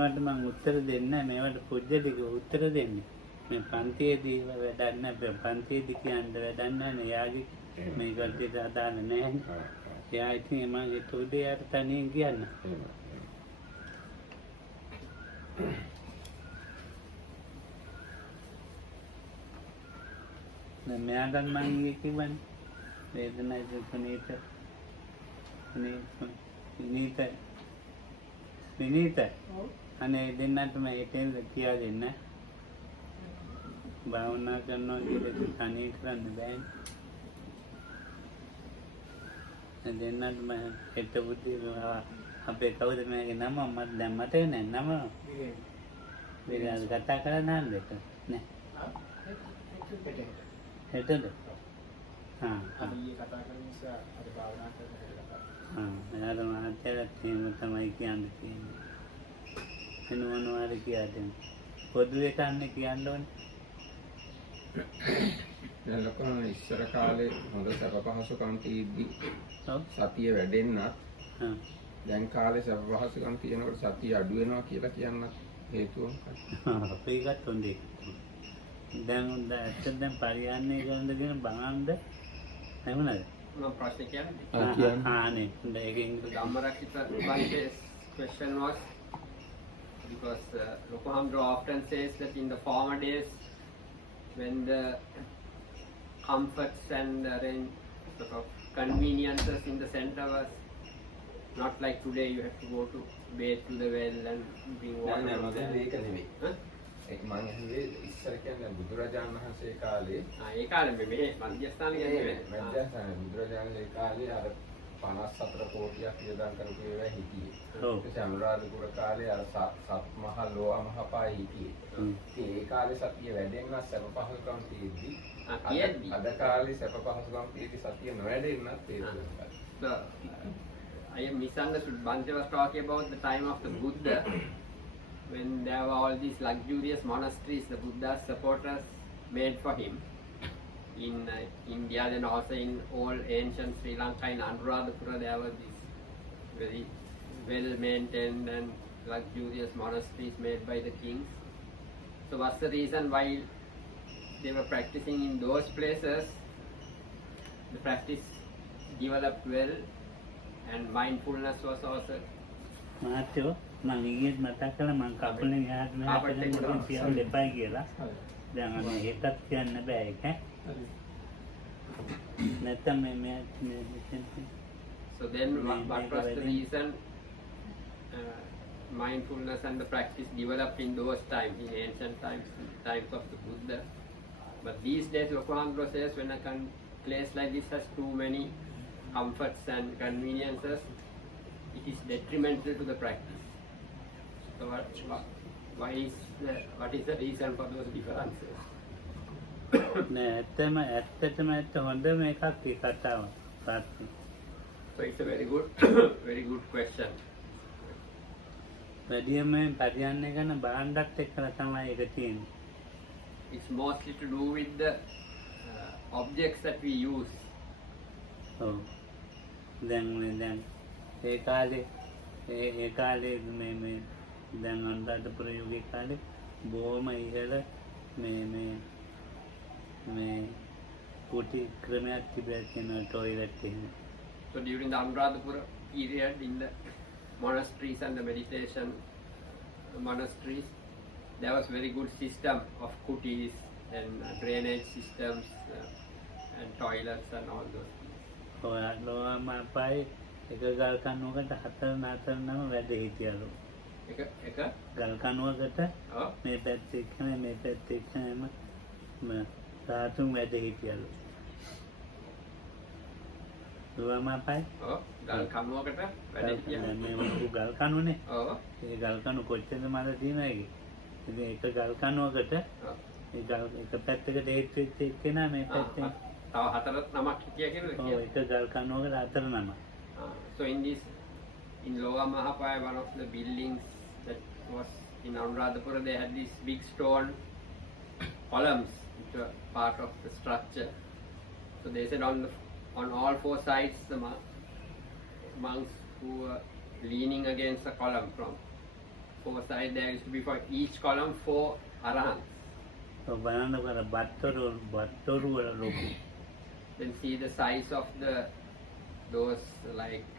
මට මම උත්තර දෙන්නේ නැහැ. මේවට පුජ්‍යලික උත්තර දෙන්නේ. මේ පන්තියේදී වැඩක් නැහැ. පන්තියේදී කියන්න වැඩක් නැහැ. යාගේ මේ කල්ටියට අදාළ නැහැ. එයා ඉතින් මගේ උදේ යට තනියෙන් කියන්න. දැන් මෙයාට මම කිව්වනේ වේදනාවේ විනීත අනේ දෙන්නටම ඒකෙන්ද කියා දෙන්න. භාවනා කරනවා කියලා තනිය කරන්න බෑනේ. දෙන්නටම හෙට බුද්ධි අපේ කවුද මේකේ නම මට දැන් මතක නැහැ නම. වෙලාවට කතා කරන්න හන්දට නේ. හෙටද? අනිත් කතා කරන නිසා අද භාවනා කරන හෙට කතා. එයාට මාත්‍යයට එහෙම තමයි කියන්නේ. වෙන මොනවාද කියන්න. පොදුවේ කන්නේ කියන්න ඕනේ. දැන් ලොකම ඉස්සර කාලේ හොඳ සැප පහසුකම් තියෙද්දි සතිය වැඩෙන්නත් දැන් කාලේ සැප පහසුකම් තියෙනකොට සතිය අඩු වෙනවා කියලා කියන්නත් හේතුව මොකක්ද? අපේකත් හොඳේ. දැන් ඇත්තට දැන් පරිහරණය කරනදගෙන බලන්න එහෙමද? මම ප්‍රශ්න කියන්නේ. ආනේ ඒකෙන් Dhammarakita Bhante's question was because Lokohamdra often says that in the former days when the comforts and sort of conveniences in the center was not like today, you have to go to bathe to the well and bring water. ඒක නෙවෙයි. ඒක මම හිතුවේ ඉස්සර කියන්නේ බුදුරජාණන් වහන්සේ කාලේ ඒ කාලේ මේ මධ්‍යස්ථාන කියන්නේ මධ්‍යස්ථාන බුදුරජාණන්ගේ කාලේ අර 54 කෝටියක් වියදම් කරපු ඒවා හිටියේ. ඒක අනුරාධපුර කාලේ අර සත්මහා ලෝවාමහපායි හිටියේ. ඉතින් ඒ කාලේ සතිය වැඩෙන්න සැප පහසුකම් තියෙද්දි අද කාලේ සැප පහසුකම් තියෙද්දි සතිය නොවැඩෙන්නත් So I am misunderstood. Bhante was talking about the time of the Buddha when there were all these luxurious monasteries the Buddha's supporters made for him in India, and also in old ancient Sri Lanka in Anuradhapura there were these very well maintained and luxurious monasteries made by the kings. So what's the reason why they were practicing in those places? The practice developed well and mindfulness was also. මාත්‍යෝ මම ඊයේ මතක් කළා මම කපුලෙන් එහාට මෙහාට යන්න කියන්න දෙපයි කියලා. දැන් අනේ හෙටත් කියන්න බෑ ඒක. නැත්නම් මේ So then what was the reason mindfulness and the practice developed in those times, in ancient times, times of the Buddha? But these days Lokohandra says when a place like this has too many comforts and conveniences, it is detrimental to the practice. So what is the reason for those differences? නෑ ඇත්තටම හොඳම එකක් ඒ කතාව. So it's a very good question. වැඩියෙන්ම පරිහරණය කරන බාණ්ඩත් එක්කලා තමයි ඒක තියෙන්නේ. It's mostly to do with the objects that we use. ඔව්. දැන් ඒ කාලේ මේ දැන් අනුරාධපුර යුගයේ කාලේ බොහොම ඉහළ මේ කුටි ක්‍රමයක් තිබෙලා තියෙනවා ටොයිලට් එහෙම. So during the Anuradhapura period in the monasteries and the meditation monasteries, there was very good system of kutis and drainage systems and toilets and all those things. ලෝවාමහාපායි එක ගල් කණුවකට 4 වැඩ හිටියලු. එක ගල් කණුවකට මේ පැත්තේ එක්කම මේ පැත්තේ එක්කම සාතුන් වැඩ හිටියලු. ලෝවාමහාපායි ගල් කණුවකට වැඩ හිටියා. මේ ගල් කණුනේ. ඔව්. ඒ ගල් කණු කොච්චරද මල තියෙනවා ඒකේ. ඉතින් එක ගල් කණුවකට ඒ ගල් එක පැත්තකට හේතු වෙච්ච එක්කෙනා මේ පැත්තේ තව 4 නමක් හිටියා කියලා කියනවා. ඔව් එක ගල් කණුවකට 4 නම. So in Lower Mahapaya, one of the buildings that was in Anuradhapura, they had these big stone columns which were part of the structure. So they said on all 4 sides the monks who were leaning against the column from 4 sides, there used to be for each column 4 arahants. ඔව් බලන්න කර බත්තරු වල ලොකු. Then see the size of those like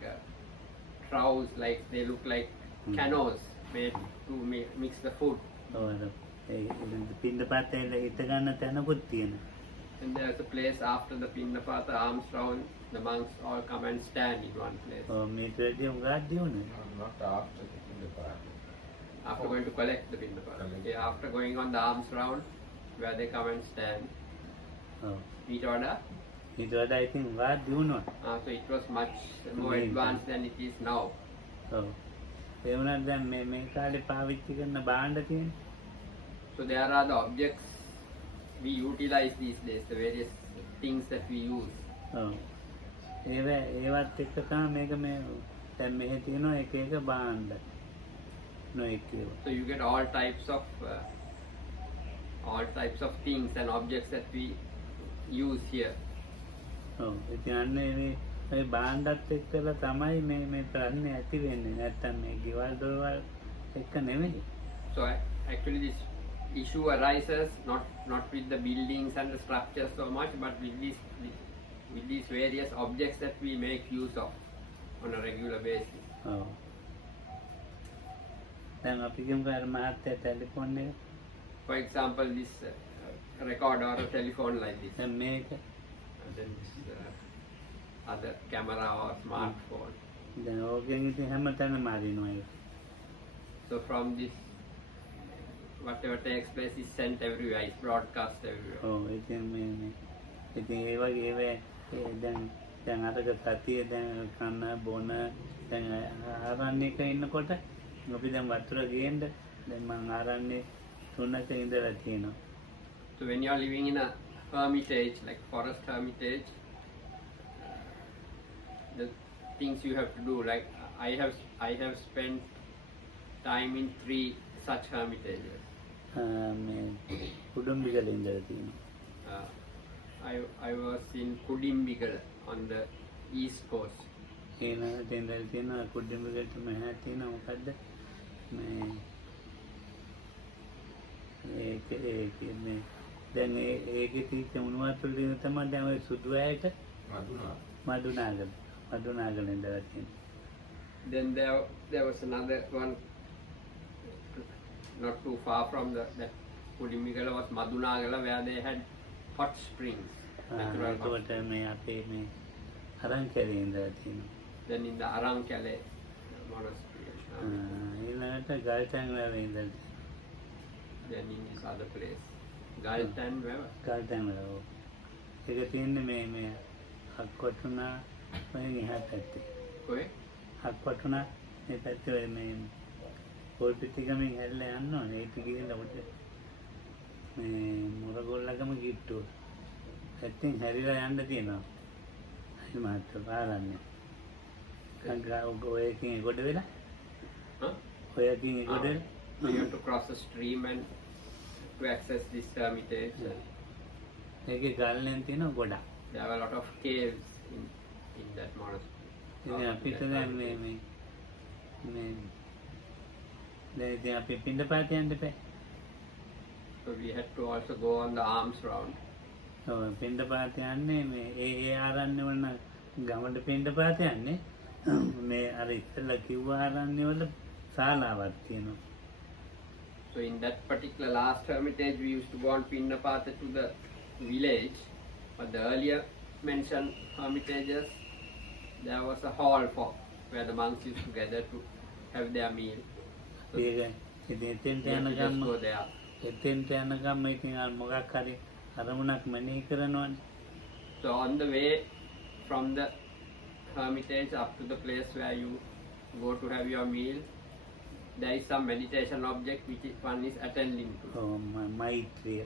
troughs, like they look like canoes made to mix the food. ඔව් ඒ පින්නපාතේ හිට ගන්න තැනකුත් තියෙනවා. And there's a place after the Pinnapata alms round, the monks all come and stand in one place. ඔව් මේට වැඩි උගාක් දියුනේ. Not after the party. After going to collect the Pinnapata. Okay, after going on the alms round, where they come and stand. ඔව් Eat order. ඊට වඩා ඉතින් උගාක් දියුනවා. So it was much more advanced than it is now. ඔව් ඒ වුණාට දැන් මේ කාලේ පාවිච්චි කරන භාණ්ඩ තියෙනවා. So there are the objects we utilize these days, the various things that we use. ඔව් ඒවත් එක්ක තමයි මේක මේ දැන් මෙහෙ තියෙනවා එක එක භාණ්ඩ නොඑක ඒවා. So you get all types of things and objects that we use here. ඔව් ඉතින් අන්න මේ භාණ්ඩත් එක්කලා තමයි මේ ප්‍රශ්නේ ඇති වෙන්නේ. නැත්තම් මේ ගෙවල් දොරවල් එක්ක නෙමෙයි. So actually this issue arises not with the buildings and the structures so much, but with these various objects that we make use of on a regular basis. ඔව් දැන් අපි කියමු අර මහත්තයා ටෙලිෆෝන් එක. For example, this recorder or a telephone like this. දැන් මේක And then this other camera or smartphone. දැන් ඕකෙන් ඉතින් හැමතැනම අරිනවා ඒක. So from this, whatever takes place is sent everywhere, is broadcast everywhere. ඔව් ඉතින් ඉතින් ඒ වගේ දැන් අරක සතිය දැන් කන්න බොන දැන් ආරණ්‍යක ඉන්නකොට අපි දැන් වතුර ගේන්න දැන් මං ආරණ්‍ය 3ක ඉඳලා තියෙනවා. So when you are living in a hermitage, like forest hermitage, the things you have to do, like I have spent time in 3 such hermitages. මේ කුඩුම්බිගල ඉඳලා තියෙනවා. I was in Kudimbigala on the east coast. ඒන ඉඳලා තියෙනවා කුඩුම්බිගලට මෙහා තියෙනවා මොකද්ද මේ ඒක මේ දැන් ඒකේ තියෙච්ච මොනවද වලින් තමයි දැන් ඔය සුදු ඇයට මදුනාගල ඉඳලා තියෙනවා. Then there was another one not too far from the Kudimbigala was Madunagala, where they had hot springs. Natural hot ඒකට මේ අපේ මේ අරංකැලේ ඉඳලා තියෙනවා. Then in the Arankale monastery. ඊළඟට ගල්ටන් වල ඉඳලා තියෙනවා. Then in this other place. Galtan, where? ගල්ටන් වල ඔව්. ඒක තියෙන්නේ මේ හක්කොටුනා වලින් එහා පැත්තේ. Where? හක්කොටුනා මේ පැත්තේ ඔය මේ පොල් පිටිගමින් හැල්ල යන්න ඕනේ. ඒක ගිහිල්ලා උඩ මේ මුරගොල්ලගම ගිට්ටුව. පැත්තෙන් හැරිලා යන්න තියෙනවා. අයි මාත් පාරන්නේ. ඔයකින් ගොඩ වෙලා? Huh? ඔයකින් ගොඩ වෙලා? So you have to cross a stream and to access this hermitage. ඒකේ ගල්ලෙන් තියෙන ගොඩක්. There are a lot of caves in that monastery. ඉතින් අපිට දැන් මේ දැන් ඉතින් අපි පින්ඩපාත යන්න බෑ. So we had to also go on the alms round. ඔව් පින්ඩපාත යන්නේ මේ ඒ ආරණ්‍ය වල ගමඩ පින්ඩපාත යන්නේ මේ අර ඉස්සෙල්ලා කිව්ව ආරණ්‍ය වල ශාලාවක් තියෙනවා. So in that particular last hermitage, we used to go on Pinnapata to the village. But the earlier mentioned hermitages, there was a hall for where the monks used to gather to have their meal. So ඒක ඉතින් එතෙන්ට we had යන to just ගම්ම go there. එතෙන්ට යන ගම්ම ඉතින් අර මොකක් හරි අරමුණක් මෙනෙහි කරනවනේ. So on the way from the hermitage up to the place where you go to have your meal, there is some meditation object which one is attending to. ඔව් මෛත්‍රිය.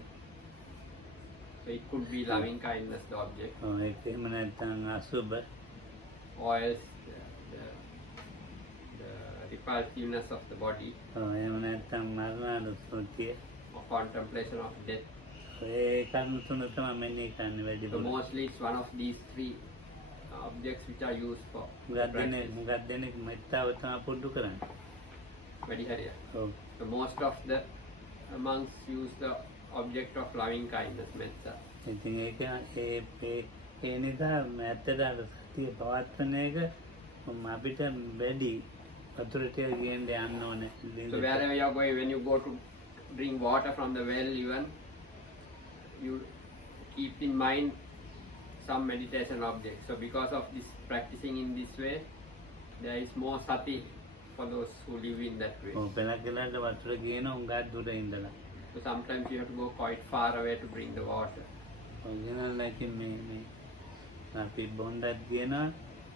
So it could be loving kindness, the object, ඔව් ඒක එහෙම නැත්නම් අසුබ. or else the repulsiveness of the body, ඔව් එහෙම නැත්නම් මරණානුස්සතිය. or contemplation of death. ඒ කර්ම තුන තමයි මෙනෙහි කරන්න වැඩි So බල. mostly it's one of these 3 objects which are used for මුගක් practice. දෙනෙක් මෙත්තාව තමයි පුරුදු කරන්නේ. වැඩි හරිය. ඔව්. So most of the monks use the object of loving kindness, metta. ඉතින් ඒක ඒ නිසා ඇත්තට අර සතිය පවත්වන එක අපිට වැඩි වතුරට ගියන්න යන්න ඕනේ. So wherever you are going, when you go to drink water from the well, even you keep in mind some meditation object. So because of this practicing in this way, there is more sati for those who live in that way. ඔව් පෙළක් ගලට වතුර ගියන උඟක් දුර ඉඳලා. So sometimes you have to go quite far away to bring the water. ඔව් ගෙනල්ලා ඉතින් මේ අපි බොණ්ඩක් ගියනවා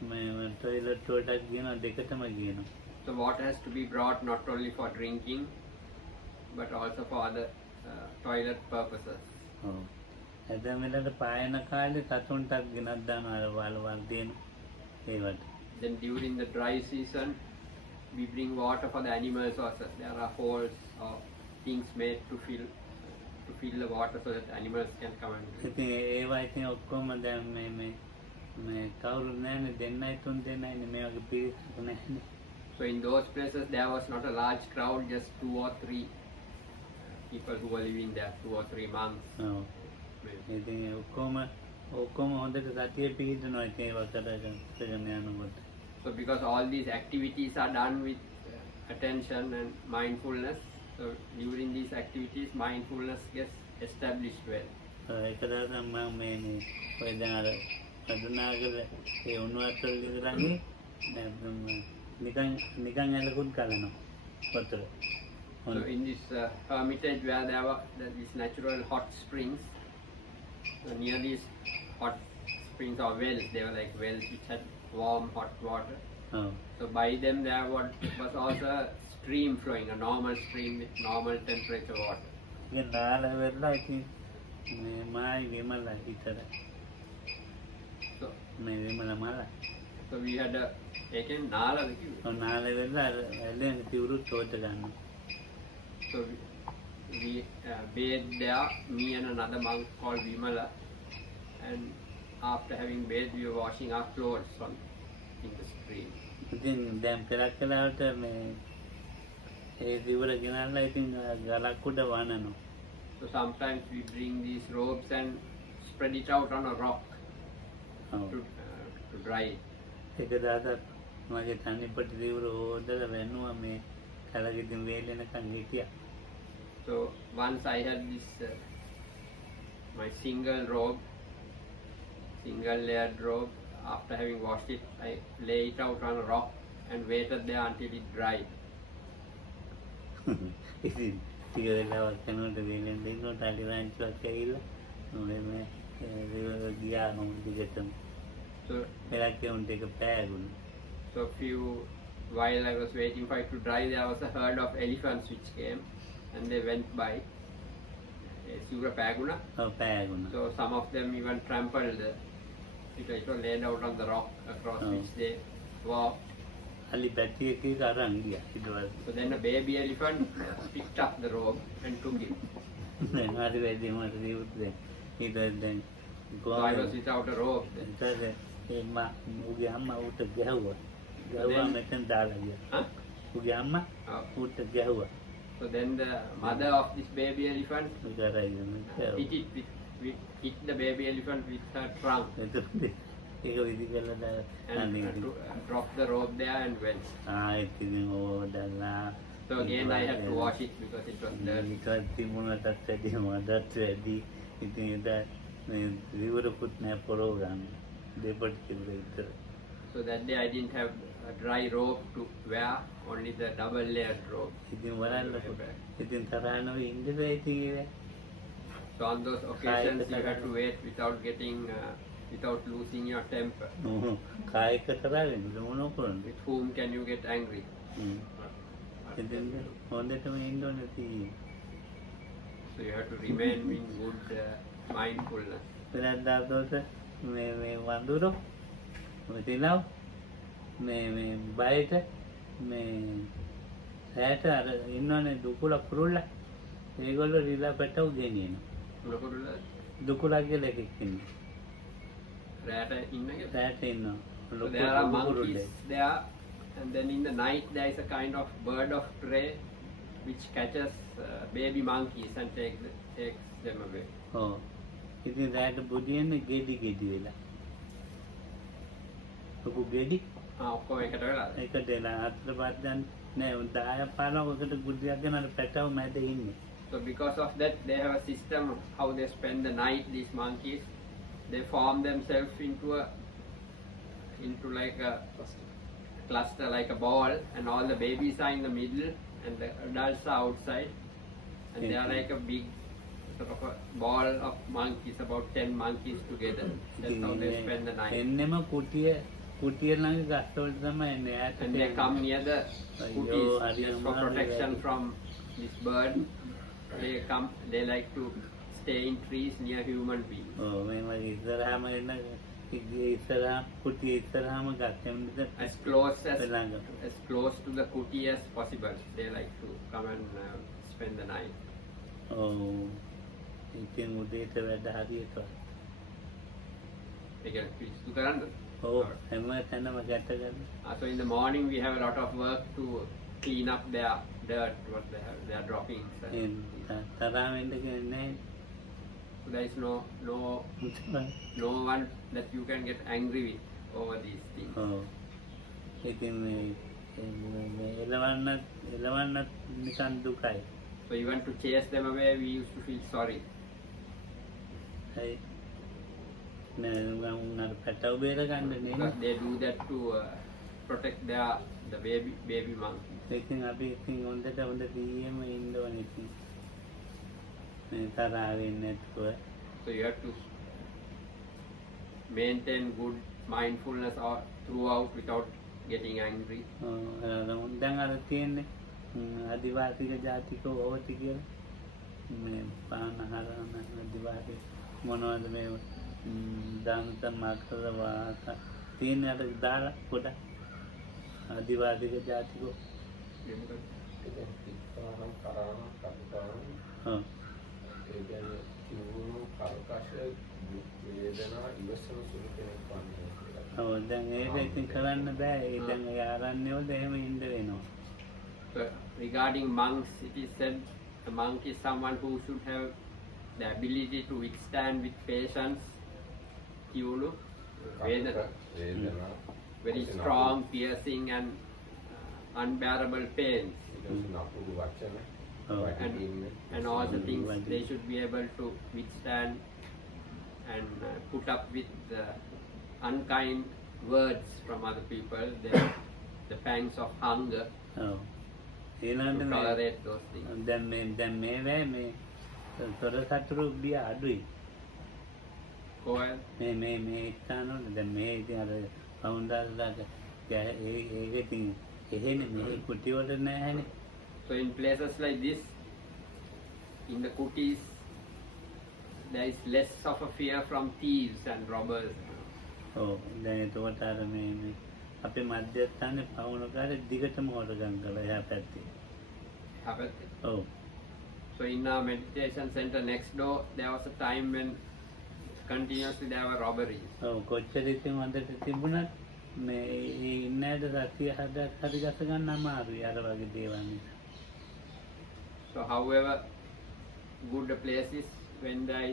මේ ටොයිලට් වලට ගියනවා දෙකටම ගියනවා. So water has to be brought not only for drinking, but also for other toilet purposes. ඔව්. ඇදන් වෙලට පායන කාලේ සතුන්ටත් ගෙනත් දානවා අර වල තියෙන ඒවට. Then during the dry season, we bring water for the animals also. There are holes or things made to fill the water so that animals can come and drink. ඉතින් ඒවා ඉතින් ඔක්කොම දැන් මේ කවුරු නැන්නේ දෙන්නයි තුන් දෙන්නයි මේ වගේ පිරිසක් නැහැ. So in those places there was not a large crowd, just 2 or 3 people who were living there, 2 or 3 monks. ඔව්. ඉතින් ඔක්කොම හොඳට සතිය පිහිටනවා ඉතින් ඒවා කරගෙන යනකොට. So because all these activities are done with attention and mindfulness, so during these activities mindfulness gets established well. ඒක තමයි මම මේ ඔය දැන් අර පදනාගල ඒ උණු අතල් ඉඳලානේ නිකන් යලකුත් කලනවා වතුර. So in this hermitage where there were these natural hot springs, so near these hot springs or wells, they were like wells which had warm hot water. ඔව්. So by them there was also a stream flowing, a normal stream with normal temperature water. ඉතින් නාල වෙලා ඉතින් මේ මායි Vimala හිතර So, මේ විමල මල so we had a again nala. ඔව් නාල වෙලා ඇලෙන් තිවුරු thought ගන්නවා. So we bathed there, me and another monk called Vimala, and after having bathed we were washing our clothes in the stream. ඉතින් දැන් පෙරක් කලාවට මේ ඒ දිවුර ගෙනල්ලා ඉතින් ගලක් උඩ වනනවා. So sometimes we bring these robes and spread it out on a rock ඔව්. to dry it. ඒක දාතත් මගේ තනිපට දිවුර හොදලා වෙනවා මේ කලකින් වේලෙනකන් හිටියා. So once I had this my single layered robe. After having washed it, I lay it out on a rock and waited there until it dried. ඉතින් ටික වෙලාවක් යනකොට වේලෙන් දෙන්නට අලිරාන්චුවක් ඇවිල්ලා මේ ගියා මොන් දිගටම. So පෙරක් උන්ට එක පෑගුණා. So while I was waiting for it to dry, there was a herd of elephants which came and they went by. Sura Paguna. ඔව් පෑගුණා. So some of them even trampled it was laid out on the rock across which they walked. අලි පැටි එකේ අරන් ගියා ඊට So then a baby elephant picked up the robe and took it. දැන් හරි වැඩි මට දියුත් ඊට දැන් So I was without a robe then. ඒ උගේ අම්මා උට ගැහුවා. මෙතෙන් දාලා ගියා. Huh? උගේ අම්මා Oh. උට ගැහුවා. So then the mother of this baby elephant hit the baby elephant with her trunk ඒක විදි කළා and dropped the robe there and went. ඉතින් ඕදලා. So again I had to wash it because it was dirty. ඊට තිබුණටත් වැඩි මඩත් වැඩි. ඉතින් ඒක මේ විවරකුත් නෑ පොරව ගන්න. දෙපට තිබුණා විතර. So that day I didn't have a dry robe to wear, only the double layered robe. ඉතින් වලල්ල ඉතින් තරහ නොවී ඉඳලා ඉතින් So on those occasions you had to wait without losing your temper. කායික තරහින් මොන කරන්නේ. With whom can you get angry? ඉතින් හොඳටම ඉන්න ඕනේ තියෙන්නේ. So you have to remain in good mindfulness. පෙරක් දාතොත් මේ වඳුරෝ මෙතිලව මේ බයට මේ රැට අර ඉන්නවනේ දුකුල කුරුල්ලා ඒගොල්ලෝ රිලා පැටව ගෙනියනවා. දුකුලා කියලා එකෙක් ඉන්නවා. රැට ඉන්න එක. රැට ඉන්නවා. So there are monkeys there And then in the night there is a kind of bird of prey which catches baby monkeys and takes them away. ඔව්. ඉතින් රැට බුදියන්නේ ගෙඩි වෙලා. ඔකු ගෙඩි ඔක්කොම එකට වෙලාද? එකට වෙලා අතට පස්සෙන් නෑ 10 15කට බුදියක් ගෙන අර පැටව මැද ඉන්නේ. So because of that they have a system how they spend the night, these monkeys. They form themselves into like a cluster, like a ball, and all the babies are in the middle and the adults are outside, and they are like a big sort of a ball of monkeys, about 10 monkeys together. That's how they spend the night. එන්නෙම කුටිය ළඟ ගස්වලට තමයි එන්නේ. And they come near the cooties just for protection from this bird. They like to stay in trees near human beings. ඔව් මේ වගේ ඉස්සරහාම එන ඉස්සරහා කුටිය ඉස්සරහාම ගස්ෙන්ද As close to the cootie as possible. They like to come and spend the night. ඔව් ඉතින් උදේට වැඩ හරියට They can පිස්සු කරන්න. ඔව් හැම තැනම ගැට ගන්න. So in the morning we have a lot of work to clean up their dirt, what they are dropping. තරහ වෙන්න කියන්නේ So there is no one that you can get angry with over these things. ඔව් ඉතින් මේ එලවන්නත් නිකන් දුකයි. So even to chase them away we used to feel sorry. හරි නෑ උන්වර පැටව බේර ගන්න නේ. Because they do that to protect the baby monkeys. ඉතින් අපි ඉතින් හොඳට දීයම ඉන්න ඕනේ ඉතින්. මේ තරහ වෙන්නේ නැතුව. So you have to maintain good mindfulness throughout without getting angry. දැන් අර තියෙන්නේ අදිවාසික ජාතික ඕවති කියලා මේ පාන හරන අදිවාසී මොනවද මේ දානත මාකර වාස තියෙන අර දාලා පොඩ අදිවාසික ජාතික පිටානම් කරානම් කපුටානම් ඒ කියන්නේ කිව්වොත් කල්කශ වේදනා ඉවසන සුළු කෙනෙක් වන්නේ. ඔව් දැන් ඒක ඉතින් කරන්න බෑ. ඒ දැන් ඒ ආරණ්‍ය වල එහෙම ඉන්න වෙනවා. So regarding monks, it is said a monk is someone who should have the ability to withstand with patience Kiulu, very strong, piercing and unbearable pains. And all the things they should be able to withstand and put up with the unkind words from other people, the pangs of hunger. To tolerate those things. දැන් මේ තොර සතුරු බිය අඩුයි. කොහෙද? මේ ස්ථානවල දැන් මේ ඉතින් අර කවුන්ටර්ලාට ඒක ඉතින් එහෙනේ මේ කුටි වල නැහැනේ. So in places like this, in the kutis, there is less of a fear from thieves and robbers. ඔව් දැන් ඒකට අර මේ අපේ මධ්‍යස්ථානයේ පවුනකාර දිගටම හොරගම් කළා එහා පැත්තේ. ඔව්. So in our meditation center next door, there was a time when continuously there were robberies. ඔව් කොච්චර ඉතින් හොඳට තිබුණත් මේ ඉන්නේද රතිය හරි ගස ගන්න අමාරුයි අර වගේ දේවල් නිසා. So however good the place is, when there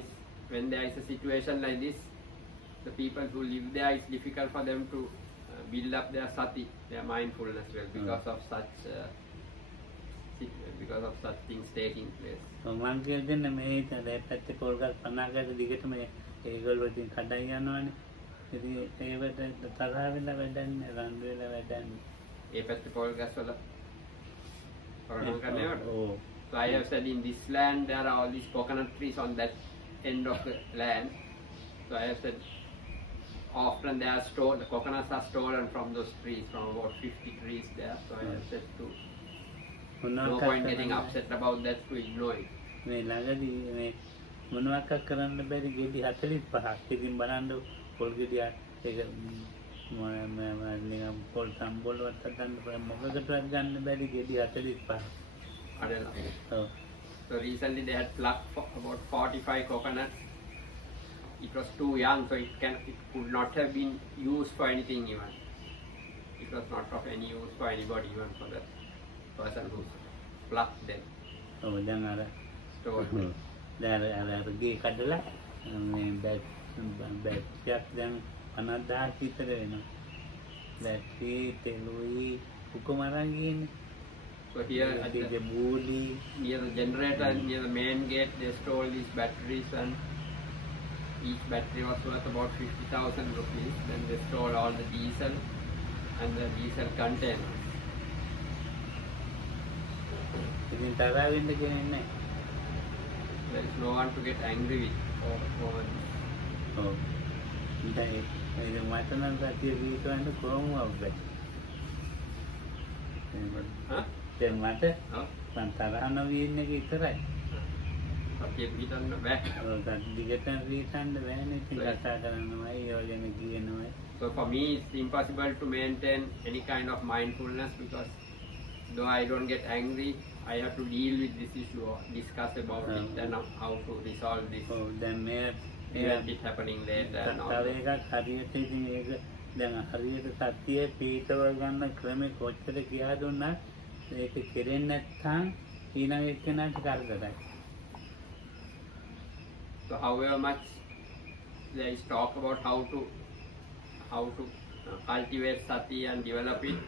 is a situation like this, the people who live there, it's difficult for them to build up their sati, their mindfulness well, because of such things taking place. මං කියන්නේ මේ ඉතින් ඒ පැත්තේ පොල්ගල් 50කට දිගටම ඒගොල්ලෝ ඉතින් කඩන් යනවානේ. ඉතින් ඒවට තරහ වෙලා වැඩන්නේ රණ්ඩු වෙලා වැඩන්නේ. ඒ පැත්තේ පොල් ගස් වල හොරගම් කරනවට. ඔව්. So I have said in this land there are all these coconut trees on that end of the land. So I have said often they are stolen, the coconuts are stolen from those trees, from about 50 trees there. So I have said no point getting upset about that, to ignore it. මේ ළඟදී මේ මොනවාක් කරන්න බැරි ගෙඩි 45ක් ඉතින් බලන්න පොල් ගෙඩි ඒක නිකන් පොල් සම්බෝල වත් ගන්න බෑ මොකකටවත් ගන්න බැරි ගෙඩි 45ක්. So recently they had plucked about 45 coconuts. It was too young, so it could not have been used for anything even. it was not of any use for anybody, even for the person who plucked them. ඔව් දැන් අර Stored them. දැන් අර ගේ කඩලා මේ බැට්රියක් දැන් 50,000 විතර වෙනවා. බැටරි තෙලුයි ඔක්කොම අරන් ගියනේ. So here at the the, බූලි near the generator, near the main gate, they stole these batteries, and each battery was worth about 50,000 rupees. Then they stole all the diesel and the diesel containers. ඉතින් තරහ වෙන්න කෙනෙක් නැහැ. There is no one to get angry with over this. ඔව්. ඉතින් මට නම් සතිය පිටවන්න කොහොමවත් බැහැ. Huh? දැන් මට Huh? මං තරහ නොවී ඉන්න එක විතරයි. Okay, we don't know back. දිගටම රීතන්න බෑනේ. ඉතින් කතා කරනවායි යෝජන කියනවායි. So for me, it's impossible to maintain any kind of mindfulness, because though I don't get angry, I have to deal with this issue or discuss about it and how to resolve this. ඔව් දැන් මේ Event is happening later and all. තව එකක් හරියට ඉතින් ඒක දැන් හරියට සතිය පීඨව ගන්න ක්‍රමේ කොච්චර කියා දුන්නා ඒක කෙරෙන්නේ නැත්නම් ඊළඟ එක්කෙනාට කරදරයි. So however much there is talk about how to cultivate sati and develop it,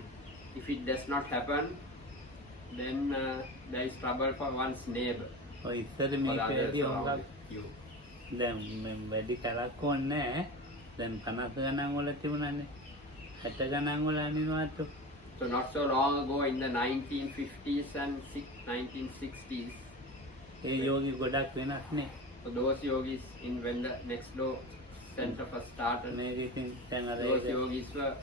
if it does not happen, then there is trouble for one's neighbor, ඔය ඉස්සර for මේ the others පැහැදිලි around හොඟක් you. දැන් වැඩි කරක් ඕනේ නැහැ. දැන් 50 ගණන් වල තිබුණානේ. 60 ගණන් වල අනිනවත්. So not so long ago, in the 1950s and 1960s, ඒ යෝගි ගොඩක් වෙනස් නේ. so those yogis, in when the next door center first started, මේක ඉතින් දැන් අර those yogis were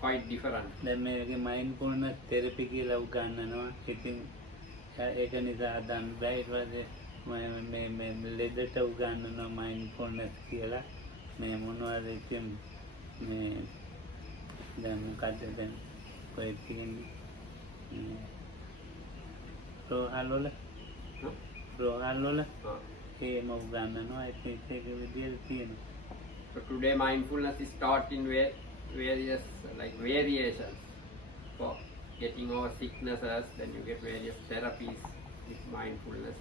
quite different. දැන් මේකේ mindfulness therapy කියලා උගන්වනවා. ඉතින් ඒක නිසා දැන් බෑ ඊට පස්සේ මේ ලෙඩට උගන්වනවා mindfulness කියලා. මේ මොනවද ඉතින් මේ දැන් මොකද දැන් කොයි තියෙන්නේ රෝහල් වල ඒම උගන්වනවා. ඉතින් ඒක විදියට තියෙනවා. So today mindfulness is taught in various variations for getting over sicknesses. Then you get various therapies with mindfulness.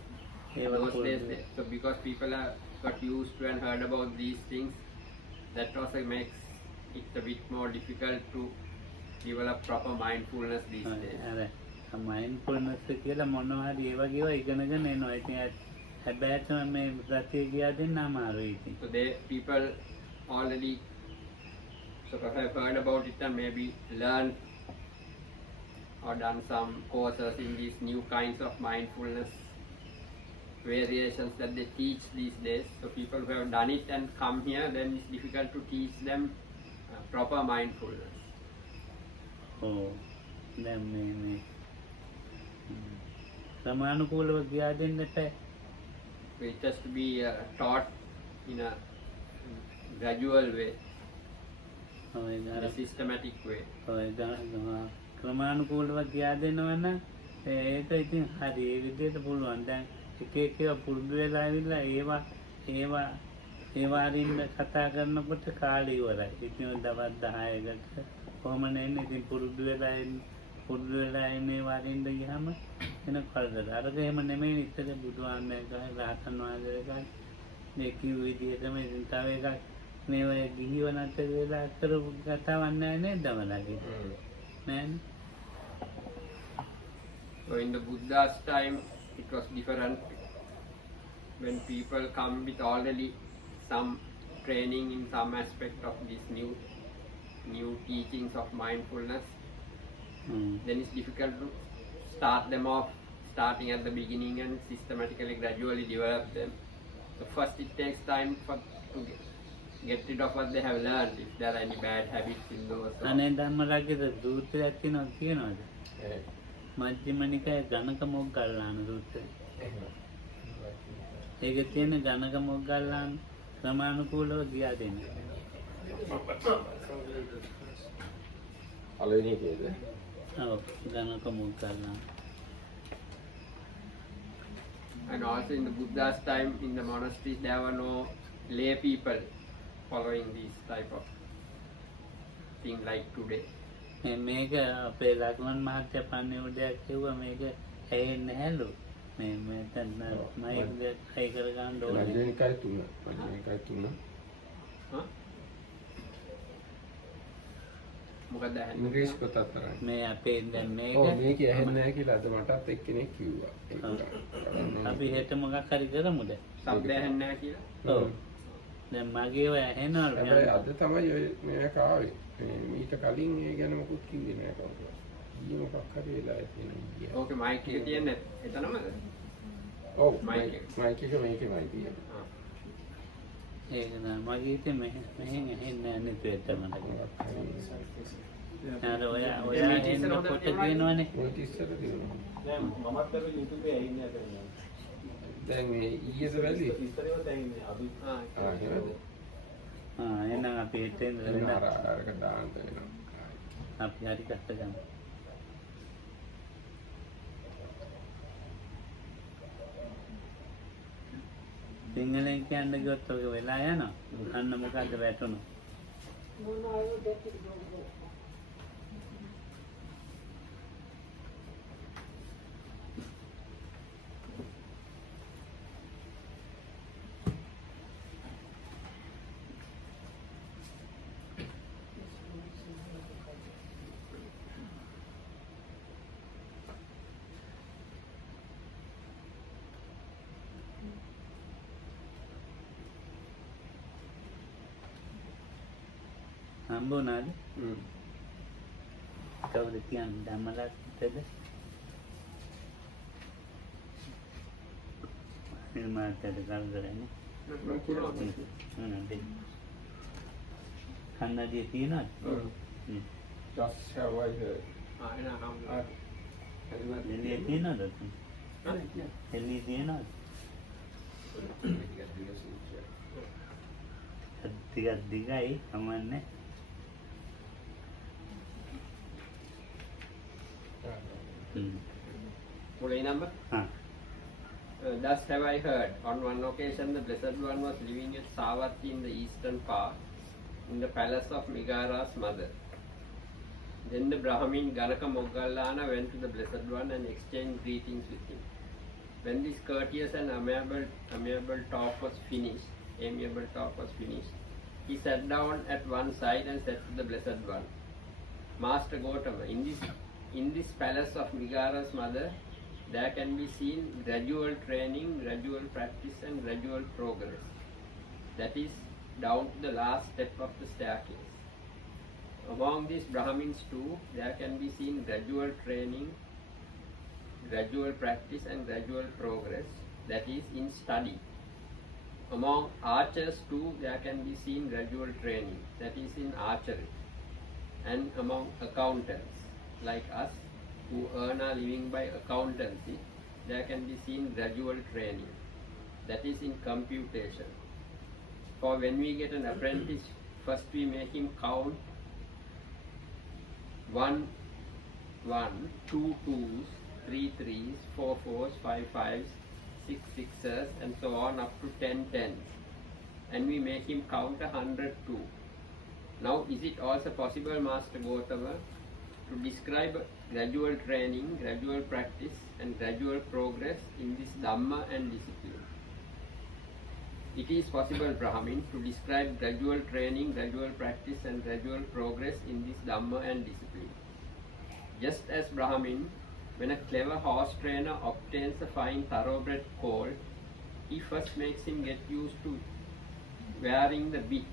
Those days, so because people have got used to and heard about these things, that also makes it a bit more difficult to develop proper mindfulness these days. අර mindfulness කියලා මොනවා හරි ඒ වගේ ඒවා ඉගෙනගෙන එනවා. ඉතින් හැබැයි මේ සතිය ගියා දෙන්න අමාරුයි ඉතින්. So they people already sort of have heard about it and maybe learned or done some courses in these new kinds of mindfulness variations that they teach these days. So people who have done it and come here, then it's difficult to teach them proper mindfulness. ඔව් දැන් මේ සමානුකූලව ගියා දෙන්න එපා. So it has to be taught in a gradual way, ඔය in a systematic way. ඔය ක්‍රමානුකූලව ගියා දෙනවා නම් ඒක ඉතින් හරි ඒ විදිහට පුළුවන්. දැන් එක එක පුරුදු වෙලා ඇවිල්ලා ඒවා අරින්න කතා කරනකොට කාලය ඉවරයි. ඉතින් දවස් 10කට කොහොම නැන්නේ. ඉතින් පුරුදු වෙලා ඉන්නේ වරින්න ගියාම එන කරදර. අරක එහෙම නෙමෙයි. ඉතින් බුදුහාමයේ ගහේ රහතන් වහන්සේගේ ගහේ මේ කිව් විදිහටම ඉතින් තව එකක් මේ ඔය ගිහිව නැතර වෙලා කරපු කතාවක් නැහැ නේද මලගේ. නෑනේ. So in the Buddha's time, it was different. When people come with already some training in some aspect of these new teachings of mindfulness, then it's difficult to start them off, starting at the beginning and systematically, gradually develop them. So first it takes time to get rid of what they have learned, if there are any bad habits in those. අනේ ධම්මරාගයේ සූත්‍රයක් තියෙනවද? මජ්ක්‍ධිම නිකායේ ගණක මොග්ගල්ලාන සූත්‍රය. ඒකේ තියෙන ගණක මොග්ගල්ලාන ක්‍රමානුකූලව ගියා දෙන්න. පළවෙනි එකේද? ඔව් ගණක Moggallana. And also in the Buddha's time, in the monasteries, there were no lay people following these type of things like today. මේක අපේ ලක්මන් මහත්තයා පණිවුඩයක් කිව්වා මේක ඇහෙන්නේ නැහැලු. මේ මෙතන මයික් දෙක හයි කර ගන්න ඕනේ. මජ්ජනිකාය 3. මජ්ජනිකාය 3. මොකක්ද ඇහෙන්නේ? ඉංග්‍රීසි පොතක් තරයි. මේ අපේ දැන් මේක ඔව් මේක ඇහෙන්නේ නැහැ කියලා අද මටත් එක්කෙනෙක් කිව්වා. අපි හෙට මොකක් හරි කරමුද? ශබ්ද ඇහෙන්නේ නැහැ කියලා. ඔව්. දැන් මගේ ඔය ඇහෙනවලු. හැබැයි අද තමයි ඔය මේක ආවේ. මීට කලින් ඒ ගැන මොකුත් කිව්වේ නැහැ කවුරුත්. ඊයේ මොකක් හරි වෙලා තියෙනවා. ඕකේ මයික් එක තියන්නේ එතනමද? ඔව් මයික් මයික් එක මේකෙමයි තියෙන්නේ. ඒක නෑ මගේ ඉතින් මෙහෙන් ඇහෙන්නේ නැහැ නේද එතනට. අර ඔය එන්න කොට තියෙනවනේ. ඔය ඉස්සර තියෙනවා. දැන් මමත් අර YouTube එකේ ඇහින්නේ නැහැ. දැන් මේ ඊයේද වැලි? ඉස්සරේවත් ඇහින්නේ අපි. එහෙමද? එහෙනම් අපි හිතෙන් අරක දාන්න වෙනවා. අපි හරි කට්ට ගමු. සිංහලෙන් කියන්න ගියොත් ඔක වෙලා යනවා. අන්න මොකද්ද වැටුණා. හම්බුණාද? කවුද කියන්නේ ධම්මලක්ද? මේ මාතට කල් කරන්නේ. කන්නඩිය තියෙනවද? Just have I heard. එළිය තියෙනවද? එළිය තියෙනවද? ටිකක් දිගයි කමන්නේ. Full number? Thus have I heard, on one occasion the Blessed One was living at Savatthi in the eastern part, in the palace of Megara's mother. Then the Brahmin Ganaka Moggallana went to the Blessed One and exchanged greetings with him. When this courteous and amiable talk was finished, he sat down at one side and said to the Blessed One, Master Gautama, in this palace of Megara's mother, there can be seen gradual training, gradual practice and gradual progress. That is, down to the last step of the staircase. Among these Brahmins too, there can be seen gradual training, gradual practice and gradual progress. That is, in study. Among archers too, there can be seen gradual training. That is, in archery. And among accountants, like us, who earn our living by accountancy, there can be seen gradual training. That is in computation. For when we get an apprentice, first we make him count 1 1, 2 2s, 3 3s, 4 4s, 5 5s, 6 6s, and so on up to 10 10s. And we make him count 102. Now, is it also possible, Master Gautama, to describe gradual training, gradual practice and gradual progress in this Dhamma and discipline? It is possible, Brahmin, to describe gradual training, gradual practice and gradual progress in this Dhamma and discipline. Just as Brahmin, when a clever horse trainer obtains a fine thoroughbred colt, he first makes him get used to wearing the bit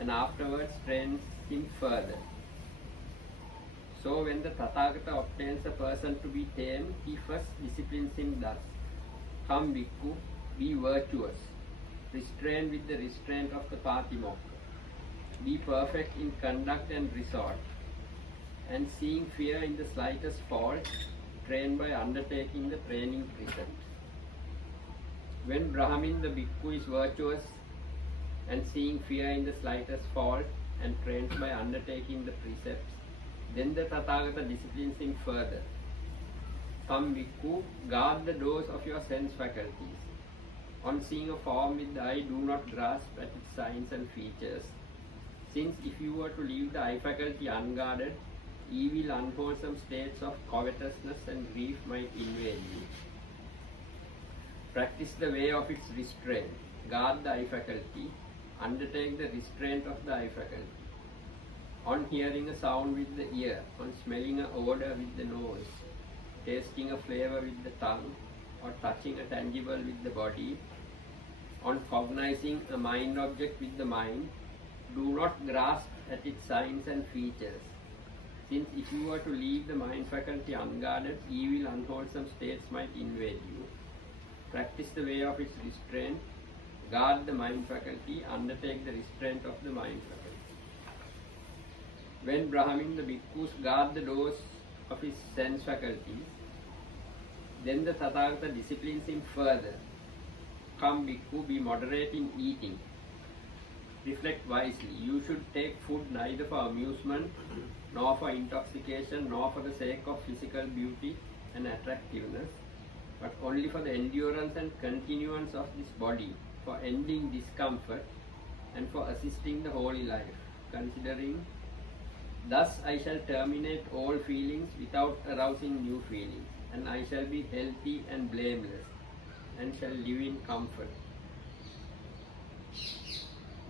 and afterwards trains him further. So when the Tathagata obtains a person to be tame, he first disciplines him thus. Come Bhikkhu, be virtuous, restrain with the restraint of the Patimokkha, be perfect in conduct and resort, and seeing fear in the slightest fault, train by undertaking the training precepts. When Brahmin the Bhikkhu is virtuous and seeing fear in the slightest fault and trains by undertaking the precepts, then the Tathagata disciplines him further. Come Bhikkhu, guard the doors of your sense faculties. On seeing a form with the eye, do not grasp at its signs and features, since if you were to leave the eye faculty unguarded, evil, unwholesome states of covetousness and grief might invade you. Practice the way of its restraint. Guard the eye faculty. Undertake the restraint of the eye faculty. On hearing a sound with the ear, on smelling an odor with the nose, tasting a flavor with the tongue, or touching a tangible with the body, on cognizing a mind object with the mind, do not grasp at its signs and features. Since if you were to leave the mind faculty unguarded, evil, unwholesome states might invade you. Practice the way of its restraint. Guard the mind faculty. Undertake the restraint of the mind faculty. When Brahmin, the bhikkhus guard the doors of his sense faculties, then the Tathagata disciplines him further. Come, bhikkhu, be moderate in eating. Reflect wisely. You should take food neither for amusement, nor for intoxication, nor for the sake of physical beauty and attractiveness, but only for the endurance and continuance of this body, for ending discomfort, and for assisting the holy life, considering, thus I shall terminate all feelings without arousing new feelings, and I shall be healthy and blameless, and shall live in comfort.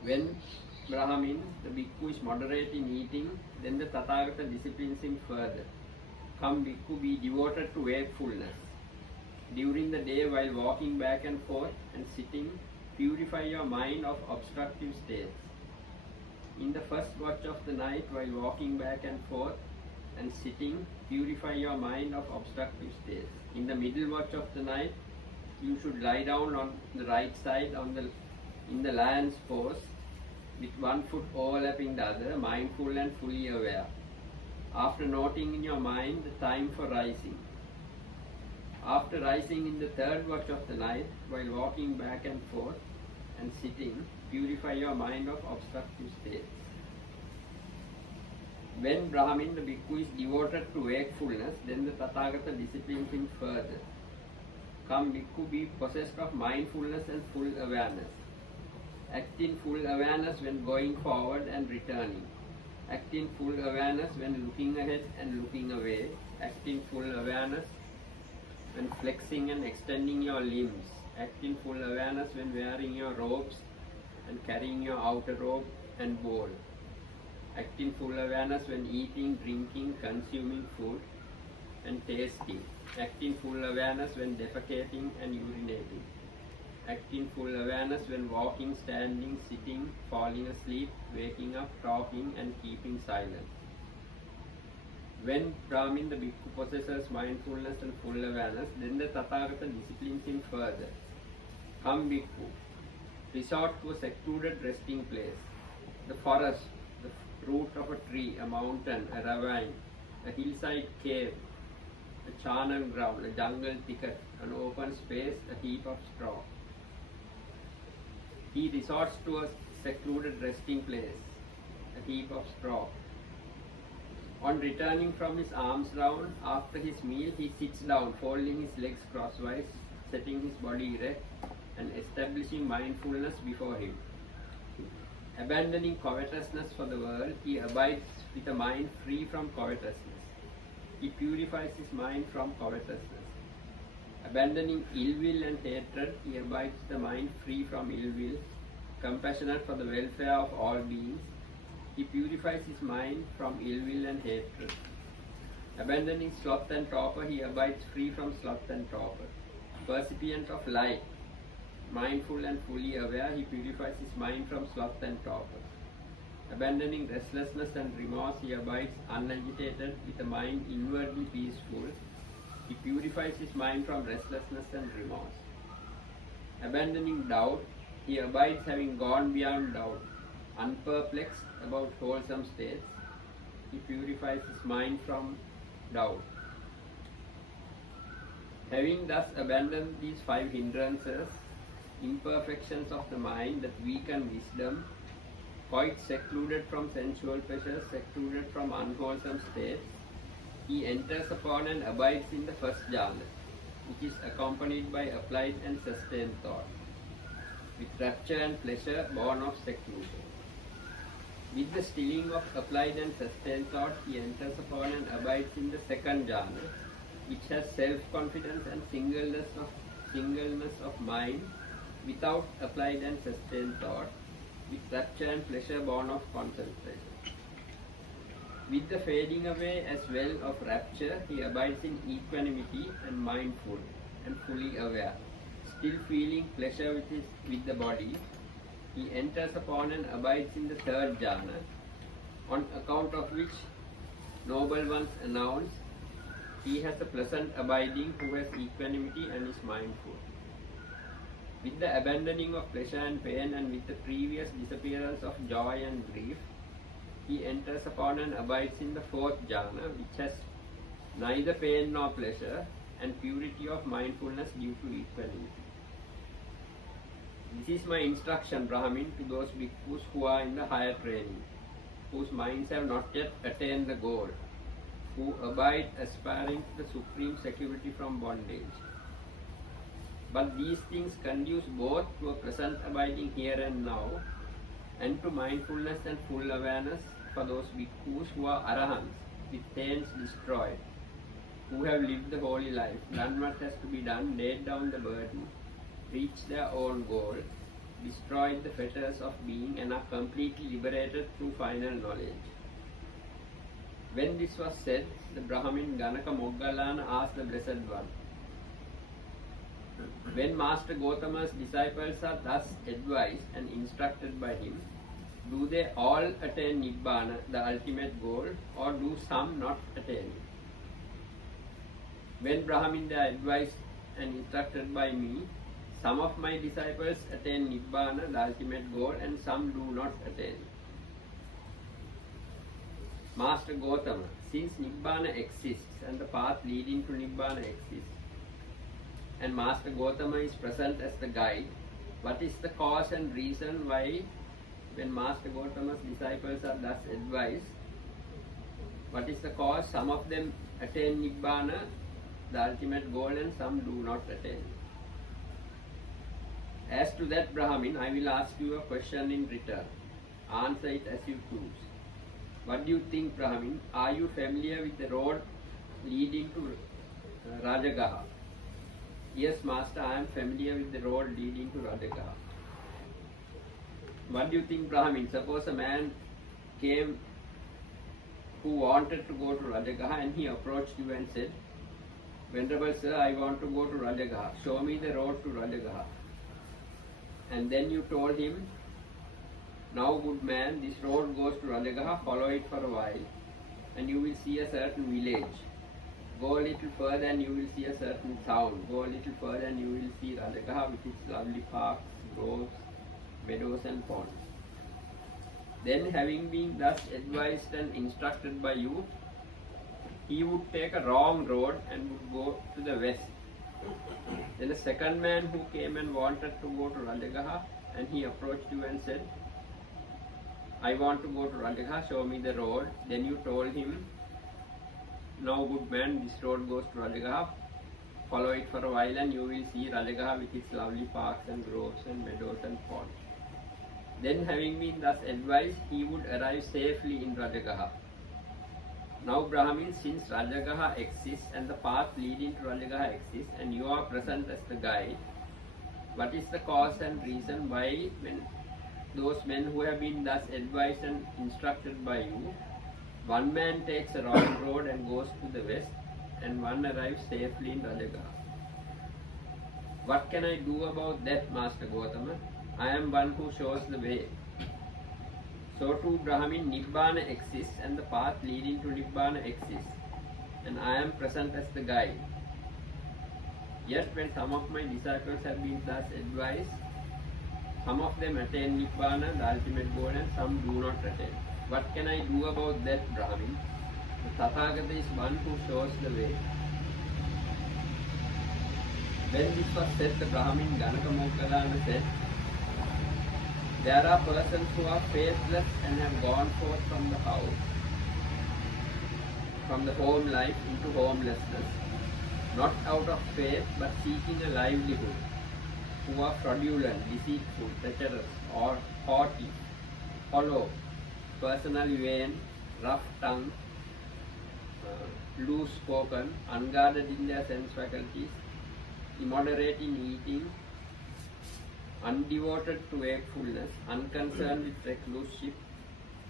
When Brahmin, the bhikkhu, is moderate in eating, then the Tathagata disciplines him further. Come, bhikkhu, be devoted to wakefulness. During the day, while walking back and forth and sitting, purify your mind of obstructive states. In the first watch of the night, while walking back and forth and sitting, purify your mind of obstructive states. In the middle watch of the night, you should lie down on the right side in the lion's pose, with one foot overlapping the other, mindful and fully aware. After noting in your mind the time for rising. After rising in the third watch of the night, while walking back and forth and sitting, purify your mind of obstructive states. When Brahmin, the bhikkhu, is devoted to wakefulness, then the Tathagata disciplines him further. Come, bhikkhu, be possessed of mindfulness and full awareness. Act in full awareness when going forward and returning. Act in full awareness when looking ahead and looking away. Act in full awareness when flexing and extending your limbs. Act in full awareness when wearing your robes and carrying your outer robe and bowl. Act in full awareness when eating, drinking, consuming food and tasting. Act in full awareness when defecating and urinating. Act in full awareness when walking, standing, sitting, falling asleep, waking up, talking and keeping silent. When Brahmin, the bhikkhu, possesses mindfulness and full awareness, then the Tathagata disciplines him further. Come, bhikkhu, resort to a secluded resting place, the forest, the root of a tree, a mountain, a ravine, a hillside cave, a charnel ground, a jungle thicket, an open space, a heap of straw. He resorts to a secluded resting place, a heap of straw. On returning from his alms round, after his meal, he sits down, folding his legs crosswise, setting his body erect, and establishing mindfulness before him. Abandoning covetousness for the world, he abides with a mind free from covetousness. He purifies his mind from covetousness. Abandoning ill will and hatred, he abides the mind free from ill will, compassionate for the welfare of all beings. He purifies his mind from ill will and hatred. Abandoning sloth and torpor, he abides free from sloth and torpor. Percipient of light, mindful and fully aware, he purifies his mind from sloth and torpor. Abandoning restlessness and remorse, he abides unagitated with a mind inwardly peaceful. He purifies his mind from restlessness and remorse. Abandoning doubt, he abides having gone beyond doubt. Unperplexed about wholesome states, he purifies his mind from doubt. Having thus abandoned these 5 hindrances, imperfections of the mind that weaken wisdom, quite secluded from sensual pleasures, secluded from unwholesome states, he enters upon and abides in the first jhana, which is accompanied by applied and sustained thought, with rapture and pleasure born of seclusion. With the stilling of applied and sustained thought, he enters upon and abides in the second jhana, which has self-confidence and singleness of mind, without applied and sustained thought, with rapture and pleasure born of concentration. With the fading away as well of rapture, he abides in equanimity and mindful and fully aware, still feeling pleasure with the body. He enters upon and abides in the third jhana, on account of which noble ones announce, he has a pleasant abiding who has equanimity and is mindful. With the abandoning of pleasure and pain and with the previous disappearance of joy and grief, he enters upon and abides in the fourth jhana, which has neither pain nor pleasure, and purity of mindfulness due to equanimity. This is my instruction, Brahmin, to those bhikkhus who are in the higher training, whose minds have not yet attained the goal, who abide aspiring to the supreme security from bondage. But these things conduce both to a present abiding here and now, and to mindfulness and full awareness for those bhikkhus who are arahants, with pains destroyed, who have lived the holy life, done what has to be done, laid down the burden, reached their own goal, destroyed the fetters of being, and are completely liberated through final knowledge. When this was said, the Brahmin Ganaka Moggallana asked the Blessed One, when Master Gautama's disciples are thus advised and instructed by him, do they all attain Nibbana, the ultimate goal, or do some not attain it? When Brahmin, they are advised and instructed by me, some of my disciples attain Nibbana, the ultimate goal, and some do not attain it. Master Gautama, since Nibbana exists and the path leading to Nibbana exists, and Master Gautama is present as the guide, what is the cause and reason why, when Master Gautama's disciples are thus advised, what is the cause some of them attain Nibbana, the ultimate goal, and some do not attain? As to that, Brahmin, I will ask you a question in return. Answer it as you choose. What do you think, Brahmin? Are you familiar with the road leading to Rajagaha? Yes, Master, I am familiar with the road leading to Rajagaha. What do you think, Brahmin? Suppose a man came who wanted to go to Rajagaha and he approached you and said, Venerable Sir, I want to go to Rajagaha. Show me the road to Rajagaha. And then you told him, now good man, this road goes to Rajagaha, follow it for a while and you will see a certain village. Go a little further and you will see a certain town. Go a little further and you will see Rajagaha with its lovely parks, groves, meadows and ponds. Then, having been thus advised and instructed by you, he would take a wrong road and would go to the west. Then a second man who came and wanted to go to Rajagaha, and he approached you and said, I want to go to Rajagaha, show me the road. Then you told him, now good man, this road goes to Rajagaha, follow it for a while and you will see Rajagaha with its lovely parks and groves and meadows and ponds. Then, having been thus advised, he would arrive safely in Rajagaha. Now, Brahmin, since Rajagaha exists and the path leading to Rajagaha exists and you are present as the guide, what is the cause and reason why, when those men who have been thus advised and instructed by you, one man takes a wrong road and goes to the west and one arrives safely in Rajagaha? What can I do about that, Master Gautama? I am one who shows the way. So too, Brahmin, Nibbana exists and the path leading to Nibbana exists, and I am present as the guide. Yet when some of my disciples have been thus advised, some of them attain Nibbana, the ultimate goal, and some do not attain. What can I do about that, Brahmin? The Tathagata is one who shows the way. When this was said, the Brahmin Ganaka Moggallana said, there are persons who are faithless and have gone forth from the house, from the home life into homelessness, not out of faith but seeking a livelihood, who are fraudulent, deceitful, treacherous, or haughty, hollow, personally vain, rough tongued, loose spoken, unguarded in their sense faculties, immoderate in eating, undevoted to wakefulness, unconcerned with recluseship,